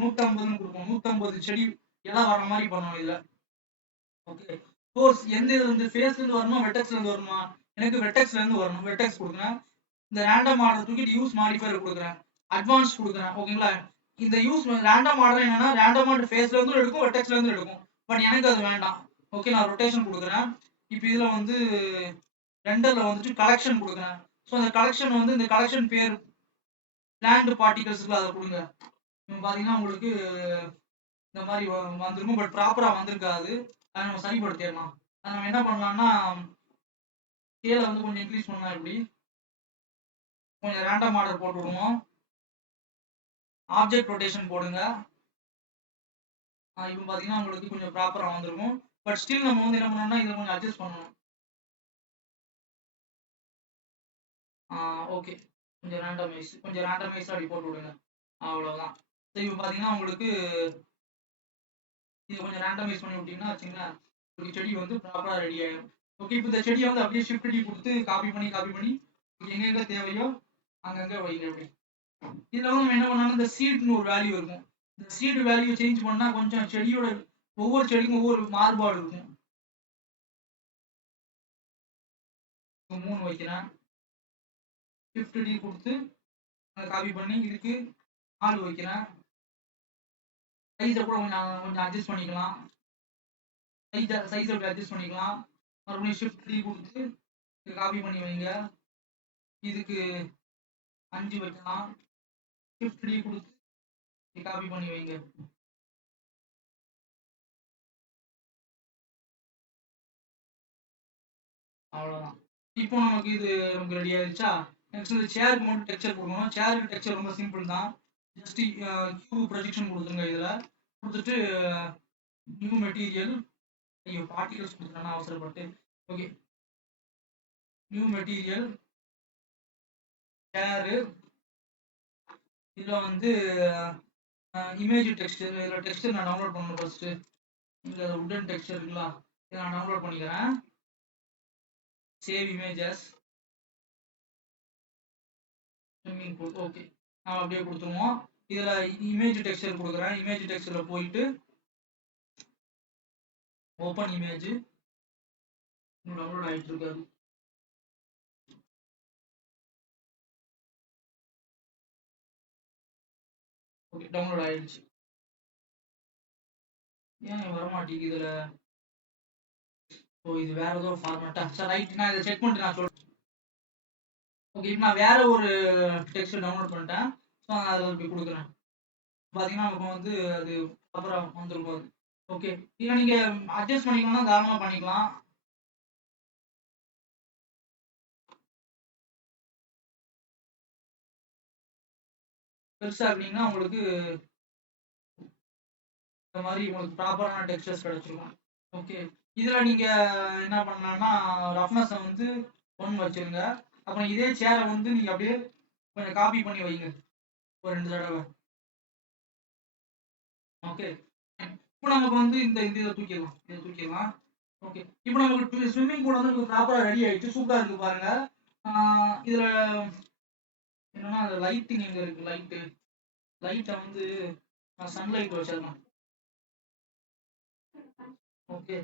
150ன்னு கொடுப்போம். 150 செடி எல்லாம் வர மாதிரி பண்ணணும் இதுல. ஓகே. சோர்ஸ் எந்த இதுல இருந்து, ஃபேஸ்ல இருந்து வரணுமா வெர்டெக்ஸ்ல இருந்து வருமா? எனக்கு வெர்டெக்ஸ்ல இருந்து வரணும். வெர்டெக்ஸ் கொடுக்குறேன். இந்த ரேண்டம் ஆர்டர் தூக்கிட்டு யூஸ் மாடிஃபையர் கொடுக்குறேன். அட்வான்ஸ் கொடுக்குறேன். ஓகேங்களா? இந்த யூஸ் ரேண்டம் ஆர்டர் என்னன்னா ரேண்டம் ஆர்டர் ஃபேஸ்ல இருந்து எடுக்கும், வெர்டெக்ஸ்ல இருந்து எடுக்கும். பட் எனக்கு அது வேண்டாம். ஓகே. நான் ரொட்டேஷன் கொடுக்குறேன். இப்போ இதுல வந்து ரெண்டர்ல வந்துட்டு கலெக்ஷன் கொடுக்குறேன். ஸோ அந்த கலெக்ஷன் வந்து இந்த கலெக்ஷன் பேர் பிளான்ட் பார்ட்டிகல்ஸ்ல அதை கொடுங்க. இப்போ பாத்தீங்கன்னா உங்களுக்கு இந்த மாதிரி வந்துருக்கும். பட் ப்ராப்பரா வந்திருக்காது. அதை நம்ம சரிப்படுத்திடலாம். அதை நம்ம என்ன பண்ணலாம்னா ஸ்கேலை வந்து கொஞ்சம் இன்க்ரீஸ் பண்ணலாம். இப்படி கொஞ்சம் ரேண்டம் ஆர்டர் போட்டு விடுவோம். ஆப்ஜெக்ட் ரொட்டேஷன் போடுங்க. இப்போ பாத்தீங்கன்னா உங்களுக்கு கொஞ்சம் ப்ராப்பரா வந்திருக்கும். பட் ஸ்டில் நம்ம வந்து என்ன பண்ணணும்னா இதை கொஞ்சம் அட்ஜஸ்ட் பண்ணணும். ஓகே. கொஞ்சம் ரேண்டமைஸ் அப்படி போட்டு விடுங்க. அவ்வளவுதான். சரி இப்போ பாத்தீங்கன்னா உங்களுக்கு இது கொஞ்சம் ரேண்டமைஸ் பண்ணி விட்டீங்கன்னா வச்சுங்களேன், உங்களுக்கு செடி வந்து ப்ராப்பரா ரெடி ஆயிடும். ஓகே. இப்போ இந்த செடியை வந்து அப்படியே ஷிஃப்ட் டி கொடுத்து காப்பி பண்ணி எங்கெங்க தேவையோ அங்கங்க வைங்க. அப்படி இதுல வந்து நம்ம என்ன பண்ணாலும் இந்த சீட்னு ஒரு வேல்யூ இருக்கும். இந்த சீட் வேல்யூ சேஞ்ச் பண்ணா கொஞ்சம் செடியோட ஒவ்வொரு செடிக்கும் ஒவ்வொரு மாறுபாடு இருக்கும். 3 வைக்கிறேன். ஷிஃப்ட் டி கொடுத்து அதை காப்பி பண்ணி இதுக்கு 4 வைக்கிறேன். சைஸை கூட கொஞ்சம் அட்ஜஸ்ட் பண்ணிக்கலாம். சைஸை அட்ஜஸ்ட் பண்ணிக்கலாம். மறுபடியும் ஷிஃப்ட் டி கொடுத்து இதை காப்பி பண்ணி வைங்க. இதுக்கு 5 வைக்கலாம். ஷிஃப்ட் டி கொடுத்து இதை காப்பி பண்ணி வைங்க. அவ்வளவுதான். இப்போ நமக்கு இது நமக்கு ரெடி ஆயிடுச்சா? நெக்ஸ்ட் இந்த சேருக்கு மட்டும் டெக்ஸ்சர் கொடுக்கணும். சேருக்கு டெக்ஸ்சர் ரொம்ப சிம்பிள் தான். ஜஸ்ட் கியூப் ப்ரொஜெக்ஷன் கொடுத்துருங்க. இதுல கொடுத்துட்டு நியூ மெட்டீரியல், ஐயோ பார்ட்டிகல்ஸ் கொடுத்துட்டேன்னா அவசரப்பட்டு. ஓகே. நியூ மெட்டீரியல் சேரு. இதுல வந்து இமேஜ் டெக்ஸ்டர். இதுல டெக்ஸ்டர் நான் டவுன்லோட் பண்ணணும் ஃபர்ஸ்ட். இந்த உடன் டெக்ஸ்டர் இருக்குங்களா, இதை நான் டவுன்லோட் பண்ணிக்கிறேன். Save images. ஓகே. நான் அப்படியே கொடுத்துருவோம். இதுல இமேஜ் டெக்ஸ்டர் கொடுக்குறேன். இமேஜ் டெக்ஸ்டர்ல போயிட்டு ஓப்பன் இமேஜ். டவுன்லோட் ஆயிட்டு இருக்காது. ஓகே. டவுன்லோட் ஆயிடுச்சு. ஏன் வரமாட்டேங்குது இதுல? ஓ இது வேற ஏதோ ஃபார்மேட்டா? சரி ரைட். நான் இதை செக் பண்ணிட்டு நான் சொல்றேன். ஓகே. இப்போ நான் வேற ஒரு டெக்ஸ்ட் டவுன்லோட் பண்ணிட்டேன். ஸோ நான் அதை இப்படி கொடுக்குறேன். பார்த்தீங்கன்னா நமக்கு வந்து அது ப்ராப்பராக வந்துருக்கும் அது. ஓகே. இதை நீங்க அட்ஜஸ்ட் பண்ணிக்கணும்னா தாராளமா பண்ணிக்கலாம். பெருசா அப்படின்னா உங்களுக்கு இந்த மாதிரி உங்களுக்கு ப்ராப்பரான டெக்ஸ்டர்ஸ் கிடைச்சிருக்கும். ஓகே. இதுல நீங்க என்ன பண்ணலாம்னா ரஃப்னஸ் வந்து 1 வச்சிருங்க. அப்புறம் இதே சேரை வந்து நீங்க அப்படியே கொஞ்சம் காப்பி பண்ணி வைங்க ஒரு 2 தடவை. ஓகே. இப்போ நமக்கு வந்து இதை தூக்கிடலாம். ஓகே. இப்போ நமக்கு ஸ்விம்மிங் பூல் வந்து ப்ராப்பரா ரெடி ஆயிடுச்சு. சூப்பரா இருக்கு பாருங்க. இதுல என்னன்னா அந்த லைட்டிங் எங்க இருக்கு? லைட்டை வந்து நான் சன்லைட் வச்சிடலாம். ஓகே.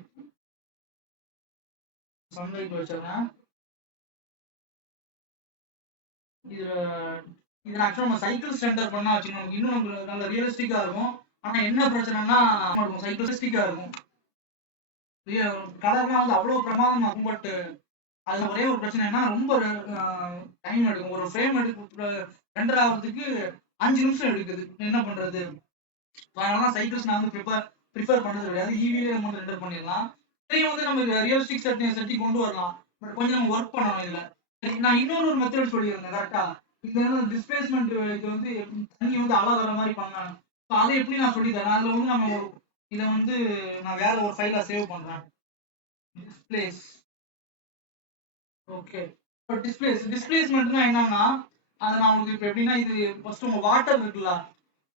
சன்லைட் வச்சிடறேன். இதுல இது ஆக்சுவலா நம்ம சைக்கிள் சென்டர் பண்ணா வச்சுக்கோங்க, நமக்கு இன்னும் நமக்கு நல்ல ரியலிஸ்டிக்கா இருக்கும். ஆனா என்ன பிரச்சனைனா சைக்கிளிஸ்டிக்கா இருக்கும். கலர்லாம் வந்து அவ்வளவு பிரமாதமா இருக்கும். பட் அதுல ஒரே ஒரு பிரச்சனைனா ரொம்ப டைம் எடுக்கும். ஒரு ஃப்ரேம் எடுக்க ரெண்டர் ஆகிறதுக்கு 5 நிமிஷம் எடுக்குது. என்ன பண்றது? அதனால சைக்கிள்ஸ் நான் வந்து ப்ரிஃபர் பண்றது கிடையாது. ஈவிலே நம்ம வந்து ரெண்டர் பண்ணிடலாம். இதையும் வந்து நம்ம ரியலிஸ்டிக் செட்டிங் கொண்டு வரலாம். பட் கொஞ்சம் நம்ம ஒர்க் பண்ணணும் இதுல. நான் இன்னொரு மெத்தட் சொல்லியிருந்தேன் கரெக்டா? இது வந்து டிஸ்பிளேஸ்மெண்ட் இது வந்து தண்ணி வந்து அலை வர மாதிரி பண்ணலாம். ஸோ அதை எப்படி நான் சொல்லி தரேன். அதுல வந்து நம்ம இதை வந்து நான் வேற ஒரு ஃபைலா சேவ் பண்றேன். டிஸ்பிளேஸ். ஓகே. இப்போ டிஸ்பிளேஸ்மெண்ட்னா என்னன்னா, அதை நான் உங்களுக்கு இப்போ எப்படின்னா, இது ஃபர்ஸ்ட் உங்க வாட்டர் இருக்குல்ல,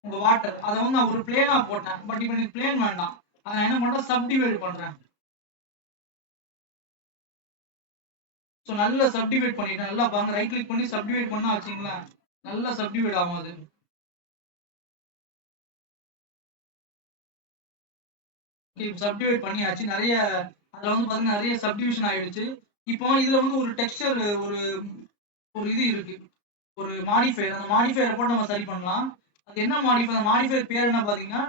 உங்க வாட்டர் அதை வந்து நான் ஒரு பிளேனா போட்டேன். பட் இப்போ எனக்கு பிளேன் வேண்டாம். அதை என்ன பண்றேன்? சப்டிவைட் பண்றேன். ஸோ நல்லா சப்டிவைட் பண்ணிட்டேன். நல்லா பாருங்க, ரைட் கிளிக் பண்ணி சப்டிவைட் பண்ணா வச்சுங்களேன், நல்லா சப்டிவைட் ஆகும் அது. சப்டிவைட் பண்ணியாச்சு. நிறைய அதுல வந்து பாத்தீங்கன்னா நிறைய சப்டிவிஷன் ஆயிடுச்சு. இப்போ இதுல வந்து ஒரு டெக்ஸ்சர் ஒரு ஒரு இது இருக்கு, ஒரு மாடிஃபையர். அந்த மாடிஃபையரை போட்டு நம்ம சரி பண்ணலாம். அது என்ன மாடிஃபையர்? மாடிஃபையர் பேர் என்ன பாத்தீங்கன்னா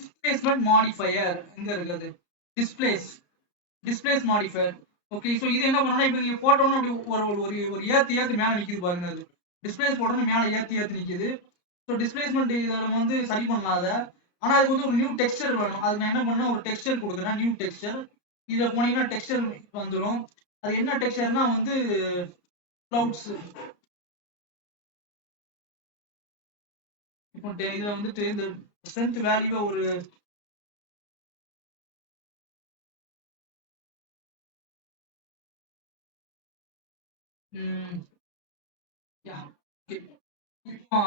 டிஸ்பிளேஸ்மெண்ட் மாடிஃபையர். எங்க இருக்குது? Displays modifier. ஓகே. ஸோ இது என்ன பண்ணா, இப்போ நீங்க போட்டோம்னா அப்படி ஒரு ஒரு ஒரு ஏத்து மேல நிக்குது பாருங்க. அது டிஸ்பிளேஸ் போட்டோம்னா மேல ஏத்து நிக்குது. ஸோ டிஸ்பிளேஸ்மெண்ட் இதை நம்ம வந்து சரி பண்ணலாம் அதை. ஆனா அதுக்கு வந்து ஒரு நியூ டெக்ஸ்சர் வேணும். அது நான் என்ன பண்ணேன், ஒரு டெக்ஸ்சர் கொடுக்குறேன், நியூ டெக்ஸ்சர். இதுல போனீங்கன்னா டெக்ஸ்சர் வந்துடும். அது என்ன டெக்ஸ்சர்னா வந்து கிளவுட்ஸ். இப்போ இதுல வந்துட்டு இந்த ஸ்ட்ரென்த் வேல்யூ ஒரு இப்போ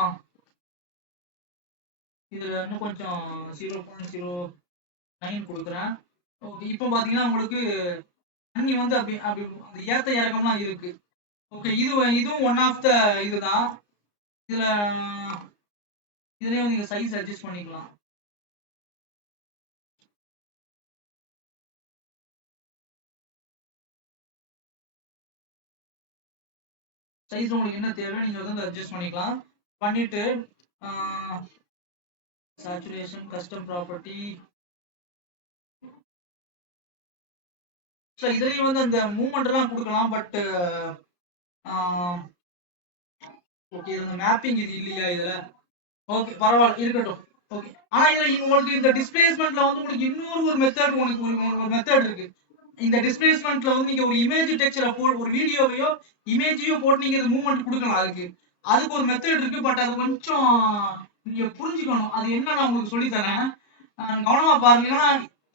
இதுல இன்னும் கொஞ்சம் 0.09 கொடுக்குறேன். ஓகே. இப்போ பாத்தீங்கன்னா உங்களுக்கு தண்ணி வந்து அப்படி அப்படி அந்த ஏத்த இறக்கம்லாம் இருக்கு. ஓகே. இதுவும் ஒன் ஆஃப் த இதுதான். இதுல இதுலயும் நீங்க சைஸ் அட்ஜஸ்ட் பண்ணிக்கலாம். சைஸ் உங்களுக்கு என்ன தேவை நீங்க வந்து அட்ஜஸ்ட் பண்ணிக்கலாம். பண்ணிட்டு சேச்சுரேஷன் கஸ்டம் ப்ராப்பர்ட்டி. ஸோ இதுலயும் வந்து அந்த மூவ்மெண்ட் எல்லாம் கொடுக்கலாம். பட் ஓகே, இந்த மேப்பிங் இது இல்லையா இதுல? ஓகே, பரவாயில்ல, இருக்கட்டும். ஓகே. ஆனா இதுல உங்களுக்கு இந்த டிஸ்பிளேஸ்மெண்ட்ல வந்து உங்களுக்கு இன்னொரு ஒரு மெத்தட் உங்களுக்கு ஒரு மெத்தட் இருக்கு. இந்த டிஸ்பிளேஸ்மெண்ட்ல வந்து நீங்க ஒரு இமேஜ் டெக்ஸ்சரை ஒரு வீடியோவையோ இமேஜையோ போட்டு நீங்க மூவ்மெண்ட் கொடுக்கலாம். அதுக்கு ஒரு மெத்தட் இருக்கு. பட் அது கொஞ்சம் நீங்க புரிஞ்சுக்கணும். அது என்ன நான் உங்களுக்கு சொல்லி தரேன், கவனமா பாருங்க.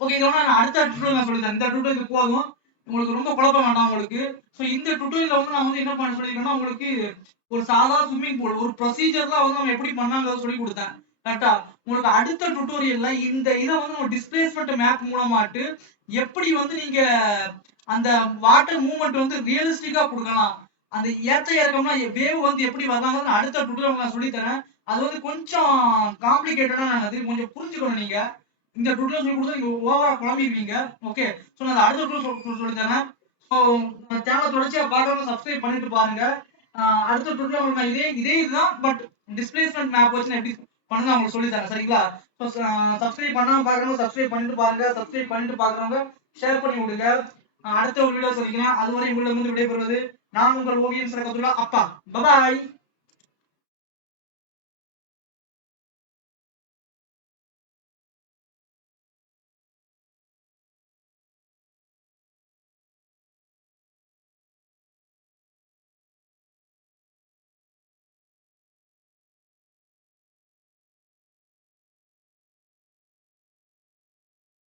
ஓகே, இதோட நான் அடுத்த டுட்டோரியல் நான் சொல்லி தரேன். இந்த டுட்டோரியல் போதும், உங்களுக்கு ரொம்ப குழப்பம் வேண்டாம் உங்களுக்கு. ஸோ இந்த டுட்டோரியல்ல வந்து நான் வந்து என்ன பண்ண சொல்லியிருக்கேன்னா, உங்களுக்கு ஒரு சாதா ஸ்விம்மிங் பூல் ஒரு ப்ரொசீஜர்ல வந்து நம்ம எப்படி பண்ணாங்க சொல்லி கொடுத்தேன் கரெக்டா? உங்களுக்கு அடுத்த டுட்டோரியல்ல இந்த இதை வந்து நம்ம டிஸ்பிளேஸ்மெண்ட் மேப் மூலமாட்டு எப்படி வந்து நீங்க அந்த வாட்டர் மூவ்மெண்ட் வந்து ரியலிஸ்டிக்கா கொடுக்கலாம், அந்த ஏற்ற இறக்கம்னா வேவ் வந்து எப்படி வரலாம்னு அடுத்த டுட்டோரியல் நான் சொல்லி தரேன். அது வந்து கொஞ்சம் காம்ப்ளிகேட்டடானது, கொஞ்சம் புரிஞ்சுக்கணும் நீங்க. இந்த டுட்டோரியல் சொல்லி கொடுத்தா நீங்க ஓவரா குழம்பிடுவீங்க. ஓகே. ஸோ நான் அடுத்த டுட்டோரியல் சொல்லி தரேன். ஸோ சேனலை தொடர்ச்சியா பார்க்கறவங்க சப்ஸ்கிரைப் பண்ணிட்டு பாருங்க. அடுத்த டுட்டோரியல் நான் இதே இதுதான், பட் டிஸ்பிளேஸ்மெண்ட் மேப் வச்சு நான் எப்படி பண்ணணும் உங்களுக்கு சொல்லி தரேன். சரிங்களா? ஸோ சப்ஸ்கிரைப் பண்ணாம பார்க்கறவங்க சப்ஸ்கிரைப் பண்ணிட்டு பாருங்க. சப்ஸ்கிரைப் பண்ணிட்டு பார்க்கறவங்க ஷேர் பண்ணி விடுங்க. அடுத்த ஒரு வீடியோ சொல்லிக்கிறேன். அதுவரை உங்களிடமிருந்து விடைபெறுவது நான் உங்கள் ஓவியம் சரகத்துல்லா. அப்பா. பபாய்.